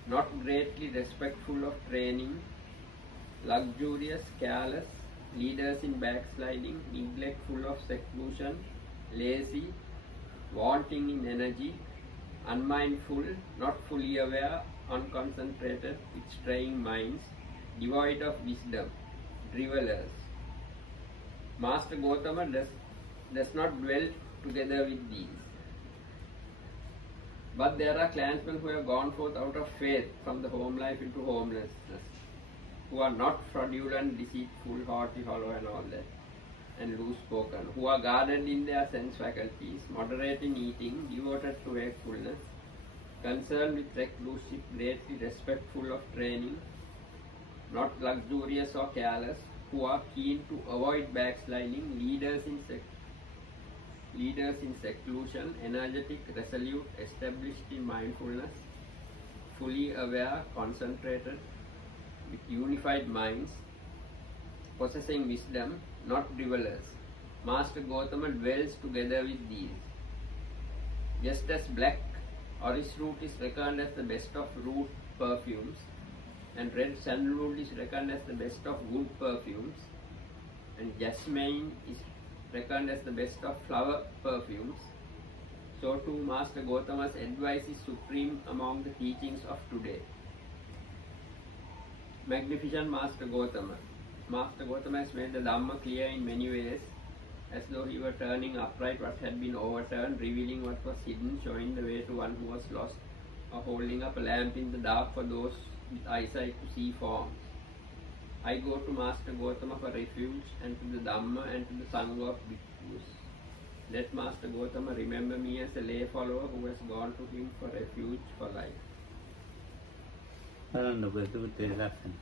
not greatly respectful of training, luxurious, careless, leaders in backsliding, neglectful of seclusion, lazy, wanting in energy, unmindful, not fully aware, unconcentrated, with straying minds, devoid of wisdom, drivelers. Master Gautama does not dwell together with these. But there are clansmen who have gone forth out of faith from the home life into homelessness, who are not fraudulent, deceitful, haughty, hollow and all that, and loose spoken, who are guarded in their sense faculties, moderate in eating, devoted to wakefulness, concerned with recluseship, greatly respectful of training, not luxurious or careless, who are keen to avoid backsliding, leaders in seclusion, energetic, resolute, established in mindfulness, fully aware, concentrated, with unified minds, possessing wisdom, not drivelers. Master Gautama dwells together with these. Just as black orris root is reckoned as the best of root perfumes, and red sandalwood is reckoned as the best of wood perfumes, and jasmine is reckoned as the best of flower perfumes, so too Master Gautama's advice is supreme among the teachings of today. Magnificent Master Gautama. Master Gautama has made the Dhamma clear in many ways, as though he were turning upright what had been overturned, revealing what was hidden, showing the way to one who was lost, or holding up a lamp in the dark for those with eyesight to see forms. I go to Master Gautama for refuge, and to the Dhamma and to the Sangha of Bhikkhus. Let Master Gautama remember me as a lay follower who has gone to him for refuge for life. බලන්නකො සූත්‍රයේ ලක්ෂණ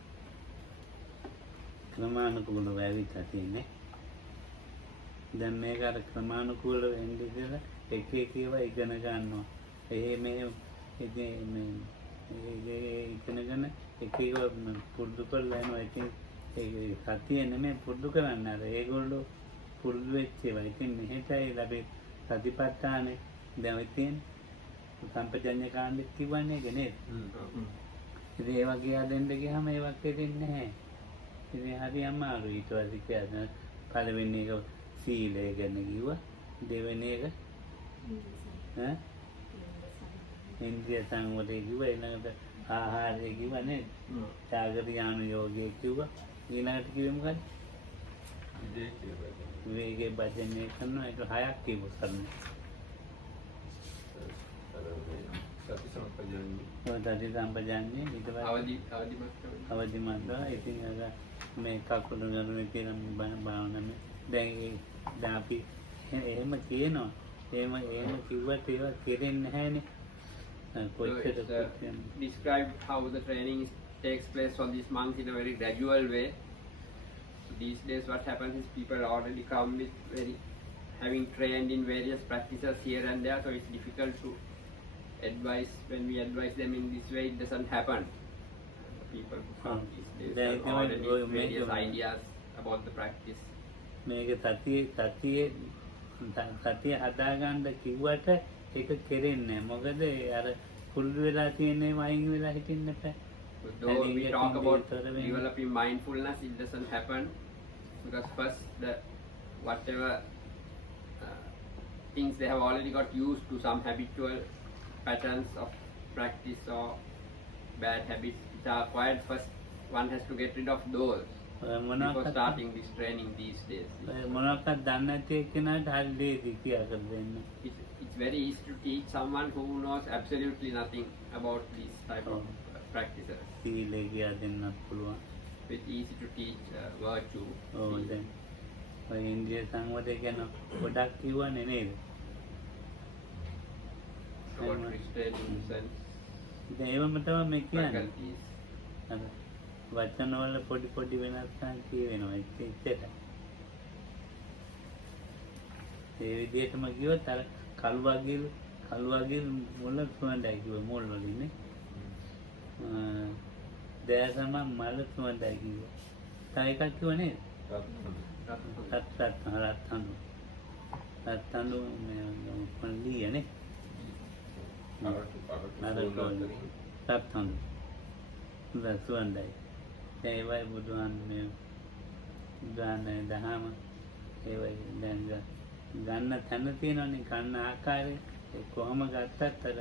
ක්‍රමානුකූලව ඇවිත්ලා තියෙන්නේ. දැන් මේක අර ක්‍රමානුකූලව එන්නේ කියලා එක එක ඒවා ඉගෙන ගන්නවා. මේ ඉගෙනගෙන එක එක පුරුදු කරලා යනවා. ඉතින් ඒ සතිය නෙමෙයි පුරුදු කරන්න අර ඒගොල්ලෝ පුරුදු වෙච්ච ඒවා. ඉතින් මෙහෙටයි අපි සතිපට්ඨානේ දැන් ඔය තියෙන සම්පජඤ්ඤ කාණ්ඩෙත් කිව්වන්නේ ඒක නේද? ඉතින් ඒවා කියලා දෙන්න ගියාම ඒවා කෙරෙන්නේ නැහැ. ඉතින් හරි අමාරුයි. ඊට පස්සේ කියනවා පළවෙනි එක සීලය ගැන කිව්වා. දෙවෙනි එක ඉන්ද්‍රිය සංවරය කිව්වා. ඊළඟට ආහාරය කිව්වා නේද? සාගරියාණු යෝගය කිව්වා. ඊළඟට කිව්වේ මොකක්ද? විවේකයේ වචනය කරනවා. ඒක හයක් කිව්වා කරන්නේ. සති සම්පජාඤ්ඤය. සති සම්පජාඤ්ඤය ඊට පස්සේ අවදිමත්ව ඉතින් අර මේ කකුල ගනුනේ තියෙන භාවනාවේ දැන් අපි එහෙම කියනවා. එහෙම කිව්වට ඒවා කෙරෙන්නේ නැහැනේ. Describe how the training takes place for these monks in a very gradual way. These days what happens is people already come with having trained in various practices here and there, so it's difficult to advise. When we advise them in this way, it doesn't happen. People from these days have already various ideas about the practice. මේක සතිය හදාගන්න කිව්වට ඒක කෙරෙන්නේ නැහැ. මොකද අර පුරුදු වෙලා තියෙන වයින් වෙලා හිටින්න එපා. Though we talk about developing mindfulness, it doesn't happen because first whatever things they have already got used to, some habitual patterns of practice or bad habits which are acquired. First one has to get rid of those before starting this training these days. මොනවාක්වත් දන්නේ නැති කෙනාට හරි දෙයක් කියලා දෙන්න. It's very easy to teach someone who knows absolutely nothing about these type of practices. සීලය කියලා දෙන්නත් පුළුවන්. It's easy to teach virtue. දැන් ඔය ඉන්ද්‍රිය සංවරය ගැන ගොඩක් කිව්වනේ නේද? About restraining sense. දැන් ඒවම තමයි මේ කියන්නේ. faculties. අර වචනවල පොඩි වෙනස්කම් කියවෙනවා. ඒකෙච්චට. ඒ විදිහටම කිව්වොත් අර කළු වගේ මුල සුවඳයි කිව්ව මුල් වලින්නේ. දැසම මල සුවඳයි කිව්වා. තව එකක් කිව්ව නේද? රත්හඳු පොන්ඩිය නේ. රත්හඳු සුවඳයි. ඒවයි බුදුහාම මේ ගානේ දහම ඒවයි දැන් ගන්න තැන තියෙනවනේ ගන්න ආකාරය කොහොම ගත්තත් අර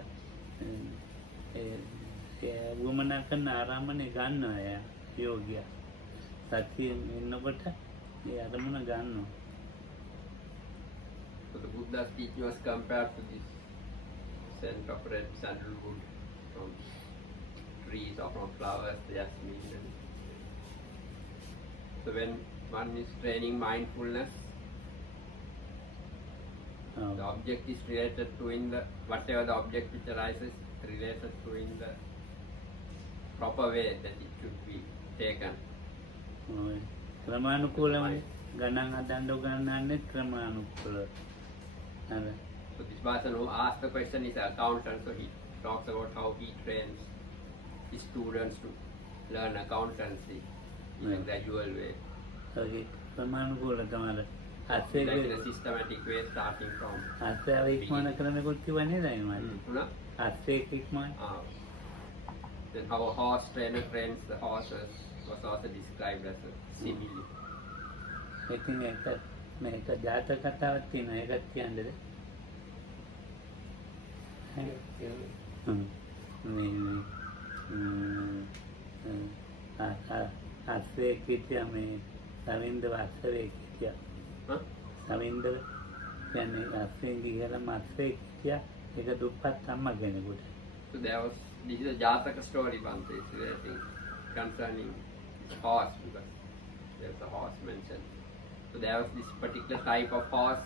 ඒ වුමනා කරන ආරම්භනේ ගන්නවා යා යෝගියා. සතියෙන් ඉන්නකොට ඒ අරමුණ ගන්නවා. So the Buddha's teaching was compared to this scent of red sandalwood from trees or from flowers, jasmine. So when one is training mindfulness, the object is related to in the whatever the object which arises related to in the proper way that it should be taken. ක්‍රමානුකූලව ගණන් හදන්න උගන්වන්නේ ක්‍රමානුකූලව. So this person who asked the question is an accountant, so he talks about how he trains his students to learn accountancy in a gradual way. Okay, ක්‍රමානුකූල තමයි. Like in a systematic way starting from අස්සේ ඉක්මන කරනකොට කිව්වනේ දැන් මම. අස්සේ ඉක්මන. Then how a horse trainer trains the horses was also described as a simile. ඉතින් ඒක මේක ජාතක කතාවක් තියෙනවා ඒකත් කියන්නද? අස්සේ කිච්චා මේ සවින්ද අස්සේ කිච්චා. සවින්ද කියන්නේ අස්සේ ගිහලා මස්සේ කිච්චා ඒක දුප්පත් අම්මා කෙනෙකුට. So this is a Jataka story, Bante, I think, concerning horse, because there's a horse mentioned. So there was this particular type of horse,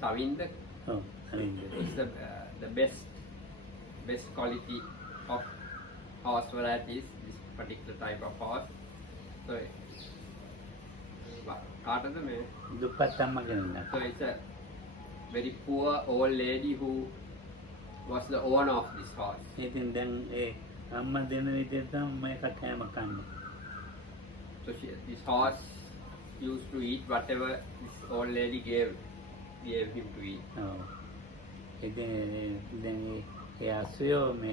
Savinda. Oh, Savinda. It's the best quality of horse varieties, this particular type of horse. So, දුප්පත් අම්මා කෙනෙක්. So it's a very poor old lady who was the owner of this horse. ඉතින් දැන් ඒ අම්මා දෙන විදිහට තමයි මේක කෑම කන්නේ. So this horse used to eat whatever this old lady gave him to eat. ඔව්. ඉතින් ඒ අස්සයෝ මේ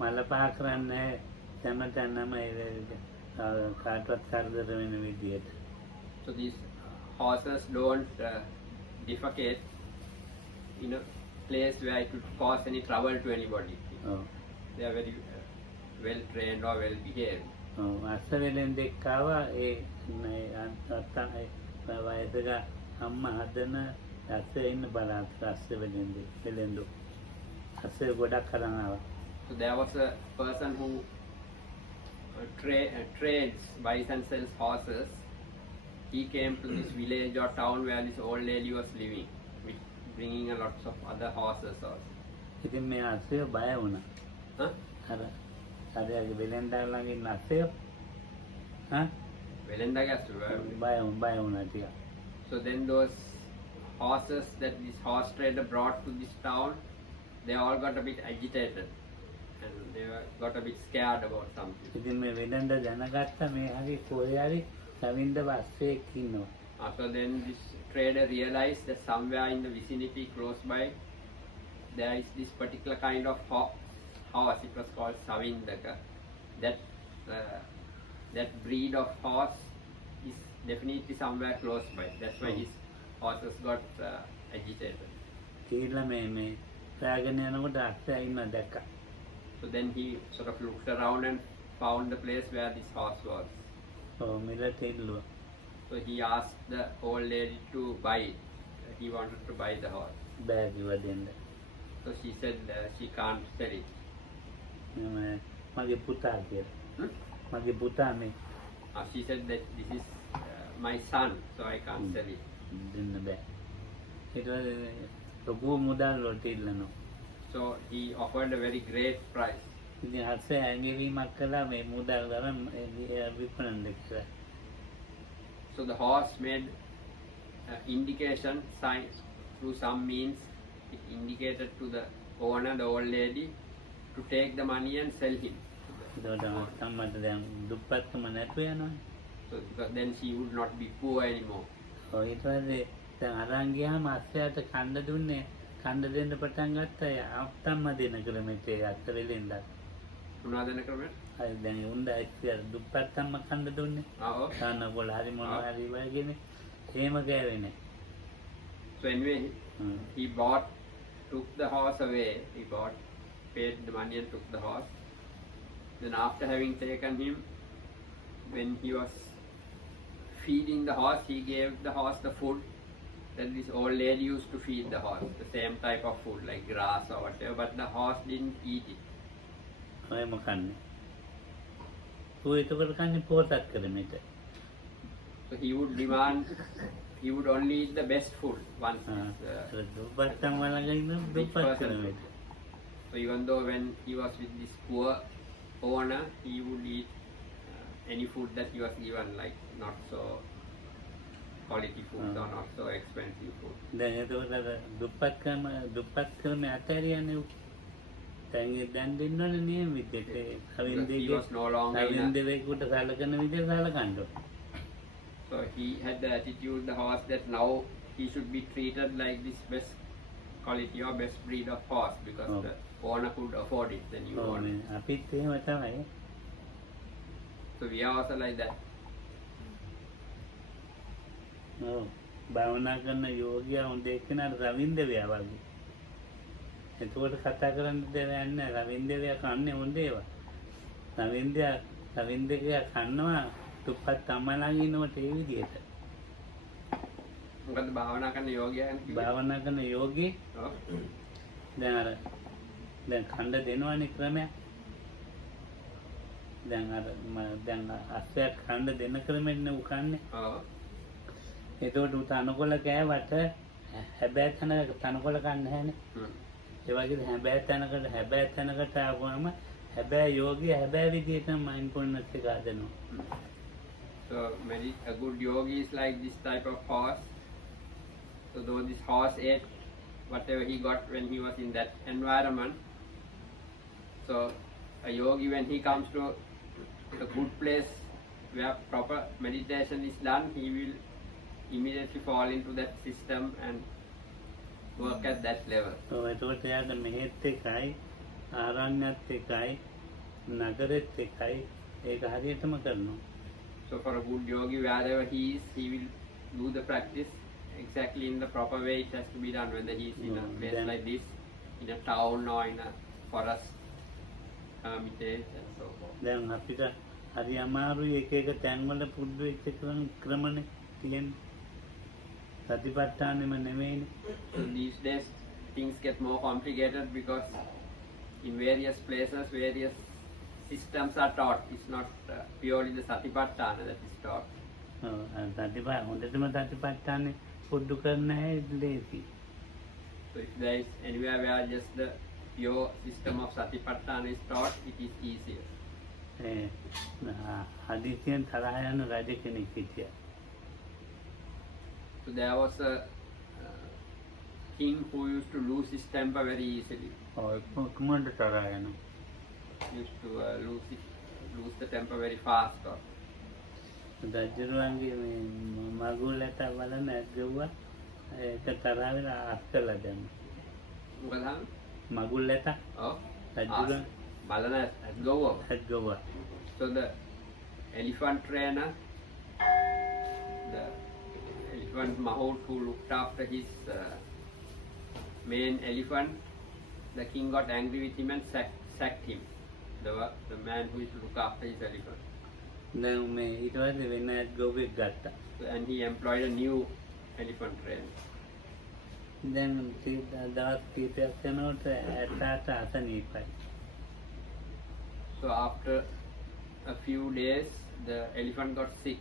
මල පහ කරන්නේ තැනම කාටවත් කරදර වෙන විදිහට. So these horses don't defecate in a place where it would cause any trouble to anybody. Oh. They are very well trained or well behaved. Oh, අස්සවෙලෙන් දෙක්කාවා ඒ වයසක අම්මා හදන අස්සේ ඉන්න බලත් අස්සවෙලෙන් දෙලෙන්දු අස්සේ ගොඩක් කරන් ආවා. So there was a person who trades, buys and sells horses. He came to this village or town where this old lady was living, bringing a lots of other horses also. ඉතින් මේ අස්සය බය වුණා. අර වෙලෙන්දා ළඟ ඉන්න අස්සය වෙලෙන්දාගේ අස්සය බය වුණා ටිකක්. So then those horses that this horse trader brought to this town, they all got a bit agitated and they got a bit scared about something. ඉතින් මේ වෙලෙන්දා දැනගත්තා මේ හරි කොහේ හරි සවින්ද වස්සෙක් ඉන්නවා. So then this trader realized that somewhere in the vicinity close by there is this particular kind of horse. It was called Savindaka. That breed of horse is definitely somewhere close by. That's why his horses got agitated. කියලා මේ රාගන යනකොට අස්සය ඉන්න දැක්කා. So then he sort of looked around and found the place where this horse was. ඔව් මිලට ඉල්ලුවා. So he asked the old lady to buy it. He wanted to buy the horse. බෑ කිව්වා දෙන්න. So she said she can't sell it. මගේ පුතා කියලා. මගේ පුතා මේ She said that this is my son, so I can't sell it. දෙන්න බෑ. ඊට පස්සේ ලොකු මුදල් වලට ඉල්ලනවා. So he offered a very great price. ඉතින් අස්සය ඇඟවීමක් කළා මේ මුදල් ගන්න විකුණන්න කියලා. So the horse made indication sign through some means. It indicated to the owner, the old lady, to take the money and sell him. ඒකට අම්මට දැන් දුප්පත්කම නැතුව යනවා. So because then she would not be poor anymore. ඔය ඊට පස්සේ දැන් අරන් ගියාම අස්සයට කන්න දුන්නේ කන්න දෙන්න පටන් ගත්තා. අත්තම්ම දෙන ක්‍රමෙට අත්ත වෙලෙන්ද. මොනවද දෙන ක්‍රමය? හරි දැන් උන්ද ඇක්චුअल දුප්පත්කම කන්න දුන්නේ. ඔව්. කන්නකොළ හරි මොනවා හරි වගේනේ. එහෙම ගෑවේ නෑ. So anyway, he took the horse away. He paid the money and took the horse. Then after having taken him, when he was feeding the horse, he gave the horse the food that this old lady used to feed the horse, the same type of food like grass or whatever, but the horse didn't eat it. ඔයම කන්නේ. ඌ එතකොට කන්නේ පොතක් කරමිට. So he would only eat the best food once. දුප්පත්කම වලඟ ඉන්න දුප්පත් කරමිට. So even though when he was with this poor owner, he would eat any food that he was given, like not so quality food or not so expensive food. දැන් එතකොට අර දුප්පත්කම අතහැරියන්නේ ඌ. දැන් දෙන්නවනේ නියම විදිහට He was no longer in a, දෙවෙකුට සලකන විදිහට සලකන්න. so he had the attitude, the horse, that now he should be treated like this best quality or best breed of horse because the owner could afford it, the new owner. අපිත් එහෙම තමයි. So we are also like that. ඔව්. භාවනා කරන යෝගියා හොඳ එක්කෙනාට රවින්දවියා වගේ. එතකොට කතා කරන්න දෙයක් නැහැ. රවින්දවියා කන්නේ හොඳ ඒවා. රවින්දවියා කන්නවා දුප්පත් අම්මලාගේ ඉන්නවට ඒ විදිහට. මොකද භාවනා කරන යෝගයන් භාවනා කරන යෝගී දැන් කණ්ඩ දෙනවනේ ක්‍රමයක්. දැන් අස්සයක් කණ්ඩ දෙන ක්‍රමෙන්න උකන්නේ. එතකොට උ තනකොළ කෑවට හැබැයි තනකොළ කන්නේ නැහැනේ. ඒ වගේ හැබැයි තැනකට ආවම හැබැයි යෝගී හැබැයි විදිහට mindfulness එක හදනවා. So a good yogi is like this type of horse. So though this horse ate whatever he got when he was in that environment, so a yogi, when he comes to a good place where proper meditation is done, he will immediately fall into that system and work at that level. එතකොට එයාට මෙහෙත් එකයි ආරණ්‍යත් එකයි නගරෙත් එකයි ඒක හරියටම කරනවා. So for a good yogi, wherever he is, he will do the practice exactly in the proper way it has to be done, whether he is in a place like this, in a town or in a forest, hermitage and so forth. දැන් අපිට හරි අමාරුයි එක එක තැන්වල පුරුදු වෙච්ච ක්‍රමනේ තියෙන්නේ. සතිපට්ඨානෙම නෙමෙයිනේ. So these days things get more complicated because in various places various systems are taught. It's not purely the satipatthana that is taught. හොඳටම සතිපට්ඨානෙ පුරුදු කරන්න ලේසි. So if there is anywhere where just the pure system of satipatthana is taught, it is easier. හදිසියෙන් තරහ යන රජ කෙනෙක් හිටියා. So there was a king who used to lose his temper very easily. කොහොමද තරහ යනවා? Used to lose the temper very fast. රජුරුවන්ගේ මගුලට බලන්න ඇද්ගුවා ඒක තරහ වෙලා අස්කලා දැම්ම. මොකද මගුලට රජුරුවන් බලන ඇද්ගුවා. So the elephant trainer, the elephant mahout who looked after his main elephant, the king got angry with him and sacked him, the man who is to look after his elephant. දැන් මේ ඊට පස්සේ වෙන ඇද්ගුවෙක් ගත්තා. And he employed a new elephant trainer. දැන් දවස් කීපයක් යනකොට ඇටට අසනීපයි. So after a few days the elephant got sick.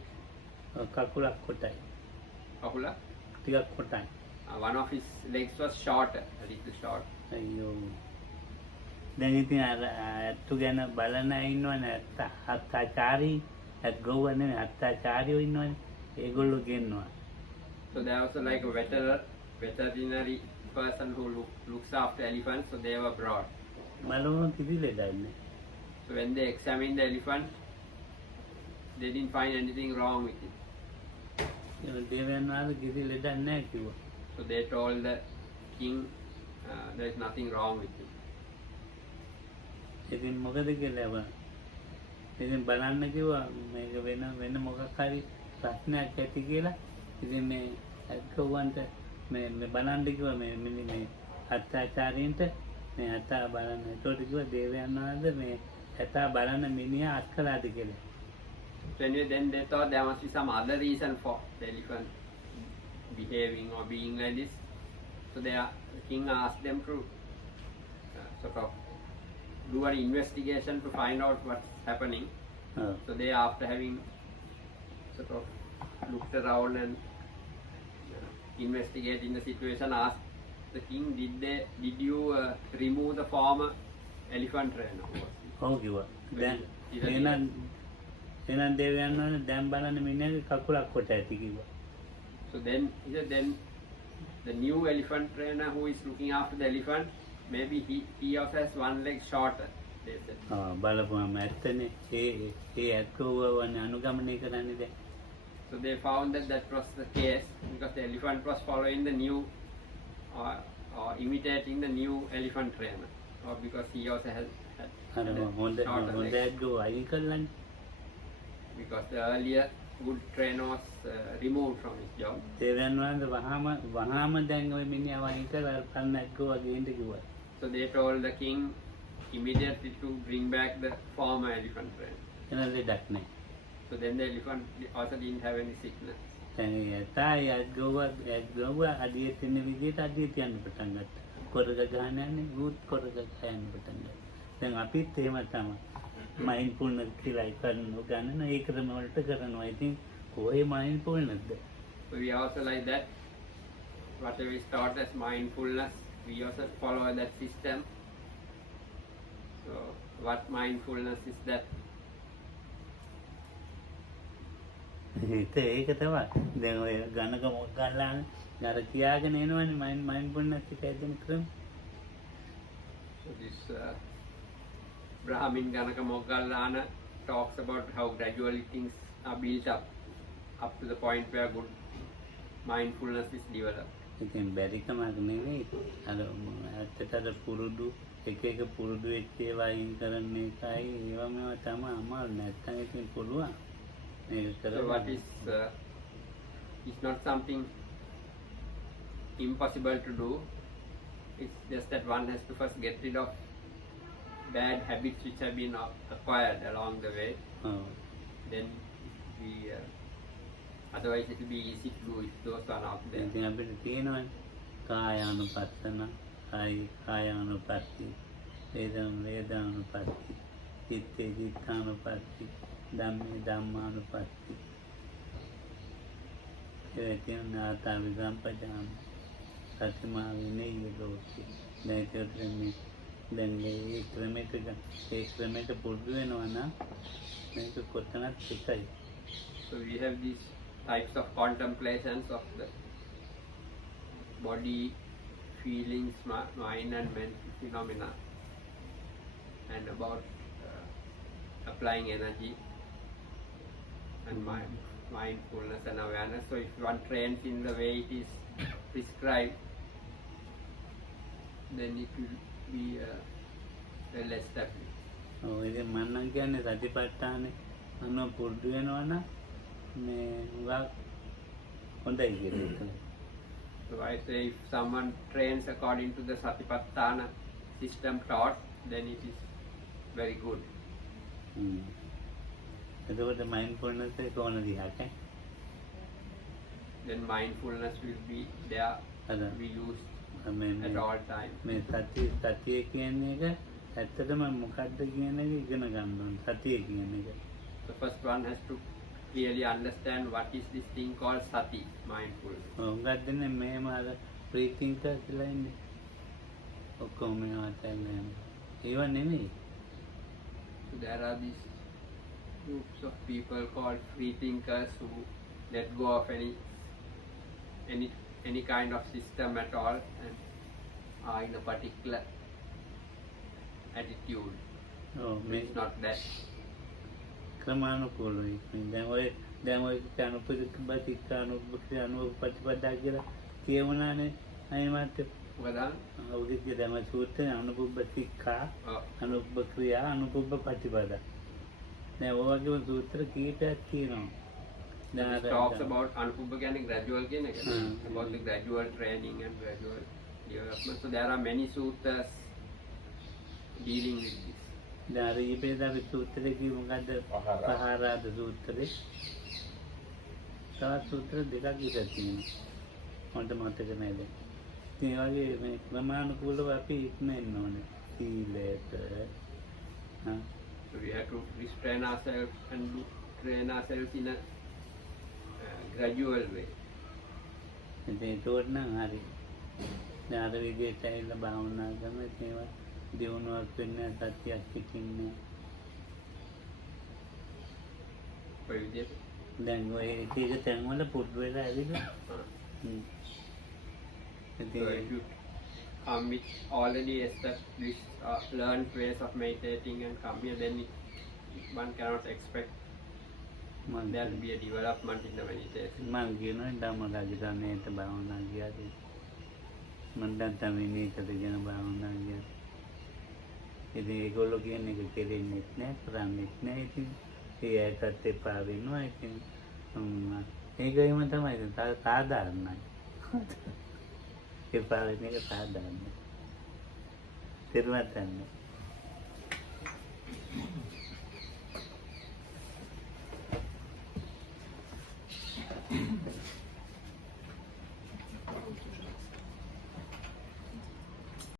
කකුලක් කොටයි. Kahula? ටිකක් කොටයි. One of his legs was shorter, a little short. අයියෝ. දැන් ඉතින් ඇත්තු ගැන බලන අය ඉන්නවනේ අත්තාචාරී ඇත්ගොව නෙමෙයි අත්තාචාරියෝ ඉන්නවනේ ඒගොල්ලෝ ගෙන්නවා. So there was like a veterinary person who looks after elephants, so they were brought. බලමු කිසි ලෙඩක් නැහැ. So when they examined the elephant, they didn't find anything wrong with it. දේවයන් වහන්සේ කිසි ලෙඩක් නැහැ කිව්වා. So they told the king, there is nothing wrong with it. ඉතින් මොකද කියලා ඉතින් බලන්න කිව්වා මේක වෙන මොකක් හරි ප්‍රශ්නයක් ඇති කියලා. ඉතින් මේ ඇක්කවන්ට මේ බලන්න කිව්වා මේ අත්යාචාරීන්ට මේ ඇතා බලන්න. ඒකට කිව්වා දේවයන් වහන්සේ මේ ඇතා බලන්න මිනිහා අත් කළාද කියලා. So anyway, then they thought there must be some other reason for the elephant behaving or being like this. So the king asked them to sort of do an investigation to find out what's happening. So they, after having sort of looked around and investigating the situation, asked the king, did you remove the former elephant trainer? ඔව් කිව්වා. දැන් එහෙනම් දේවයන් වහන්සේ දැන් බලන්න මිනිහගේ කකුලක් කොට ඇති කිව්වා. So then he said, then the new elephant trainer who is looking after the elephant, maybe he also has one leg shorter, they said. බලපුවම ඇත්තනේ ඒ ඇක්කවවන අනුගමනය කරන්නේ දැන්. So they found that was the case because the elephant was following the new or imitating the new elephant trainer, or because he also had හොඳ ඇක්කව අයින් කළානේ. Because the earlier good trainer was removed from his job. දේවයන් වහන්සේ වහාම දැන් ওই මිනිහා වයින් කරලා පන්න ඇක්කව වගේ ඉන්න කිව්වා. So they told the king immediately to bring back the former elephant trainer. එහෙනම් ලෙඩක් නැහැ. So then the elephant also didn't have any sickness. දැන් ඇතා ඇක්කව අඩිය තියෙන විදිහට අඩිය තියන්න පටන් ගත්තා. කොරක ගහන්න යන්නේ ගුත් කොරක ගහන්න පටන් ගත්තා. දැන් අපිත් එහෙම තමයි. mindfulness කියලා කරනවා ගන්න ඒ ක්‍රම වලට කරනවා. ඉතින් කොහේ mindfulness? So we also like that. Whatever is taught as mindfulness, we also follow that system. So what mindfulness is that? ඒක තමයි. දැන් ඔය ගණක මොකක් ගන්නලානේ. අර කියාගෙන එනවනේ mindfulness එක ඇදෙන ක්‍රම. So this Brahmin Ganaka Moggallana talks about how gradually things are built up to the point where good mindfulness is developed. ඉතින් බැරිකමක් නෙවෙයි. අර ඇත්තට අර පුරුදු එක පුරුදු වෙච්ච ඒවා අයින් කරන්න එකයි ඒවා මේවා තමයි අමාරු. නැත්තම් ඉතින් පුළුවන්. මේක So කරලා what is not something impossible to do. It's just that one has to first get rid of bad habits which have been acquired along the way. Then we otherwise it will be easy to do if those are not there. ඉතින් අපිට තියෙනවනේ කායානුපස්සන, කායානුපස්සී, වේදනානුපස්සී, චිත්තානුපස්සී, ධම්මානුපස්සී. ඒ කියන නාතා විසම්පජාන සතිමා විනය ලෝකේ. දැන් ඒ ක්‍රමයට පුරුදු වෙනවා නම් මේක කොතනත් එකයි. So we have these types of contemplations of the body, feelings, mind and mental phenomena, and about applying energy and mindfulness and awareness. So if one trains in the way it is prescribed, then it will be well established. ඉතින් මම නම් කියන්නේ සතිපට්ඨානේ අන්න පුරුදු වෙනවා නම් මේ හුඟක් හොඳයි කියලා. So I say if someone trains according to the Satipatthana system taught, then it is very good. එතකොට mindfulness එක ඕන දිහාට Then mindfulness will be there. We use at all times. මේ සතිය කියන්නේ එක ඇත්තටම මොකක්ද කියන එක ඉගෙන ගන්න ඕනේ. සතිය කියන එක. The first one has to clearly understand what is this thing called sati, mindfulness. උඟක් දෙන්නේ මේම අර breathing කියලා ඉන්නේ. ඔක්කොම මේවා තමයි. ඒව නෙමෙයි. So there are these groups of people called free thinkers who let go of any kind of system at all and are in a particular attitude. ඔව් මේ It's not that. ක්‍රමානුකූලයි. දැන් ඔය අනුපතික අනුපතිපදා කියලා කියවුණානේ අය මාත් Well, අවුදික දැන් ඔය සූත්‍රයේ අනුපුබ්බ සික්ඛා uh, අනුපුබ්බ ක්‍රියා අනුපුබ්බ ප්‍රතිපදා. දැන් ඔය වගේම සූත්‍ර කීපයක් තියෙනවා. දැන් it talks about Anupubhagani gradual about the gradual training and gradual development. So there are many sutras dealing with this. දැන් අර ඊපේදාවේ සූත්‍රයේ කිව්ව මොකද්ද? පහාරාද සූත්‍රේ. තවත් සූත්‍ර දෙකක් විතර තියෙනවා. මට මතක නැහැ දැන්. ඉතින් ඒ වගේ මේ ක්‍රමානුකූලව අපි ඉක්මෙන්න ඕනේ. සීලයට. හා So we have to restrain ourselves and train ourselves in a gradual way. ඉතින් ඒකෝට නම් හරි. දැන් අර විදිහට ඇවිල්ලා භාවනා කරන ඒවා දියුණුවක් වෙන්නේ සත්‍යයක් පිටින්නේ. For you did. දැන් ඔය එක තැන්වල පුරුදු වෙලා ඇවිල්ලා. So if you come with already established learned ways of meditating and come here, then one cannot expect there to be a development in the meditation. මම කියනවා ධම්මගාගිතනේට භාවනා කියද්දී මම දැන් තමයි මේකදගෙන භාවනා කියද්දී ඉතින් ඒගොල්ලෝ කියන්නේ ඒක කෙරෙන්නේ නැහැ කරන්නේ නැහැ ඉතින් ඒ ඇත්තත් එපා වෙනවා ඉතින් ඒකෙම තමයි සාධාරණයි එපා වෙන එක සාධාරණයි. තේරුණාද?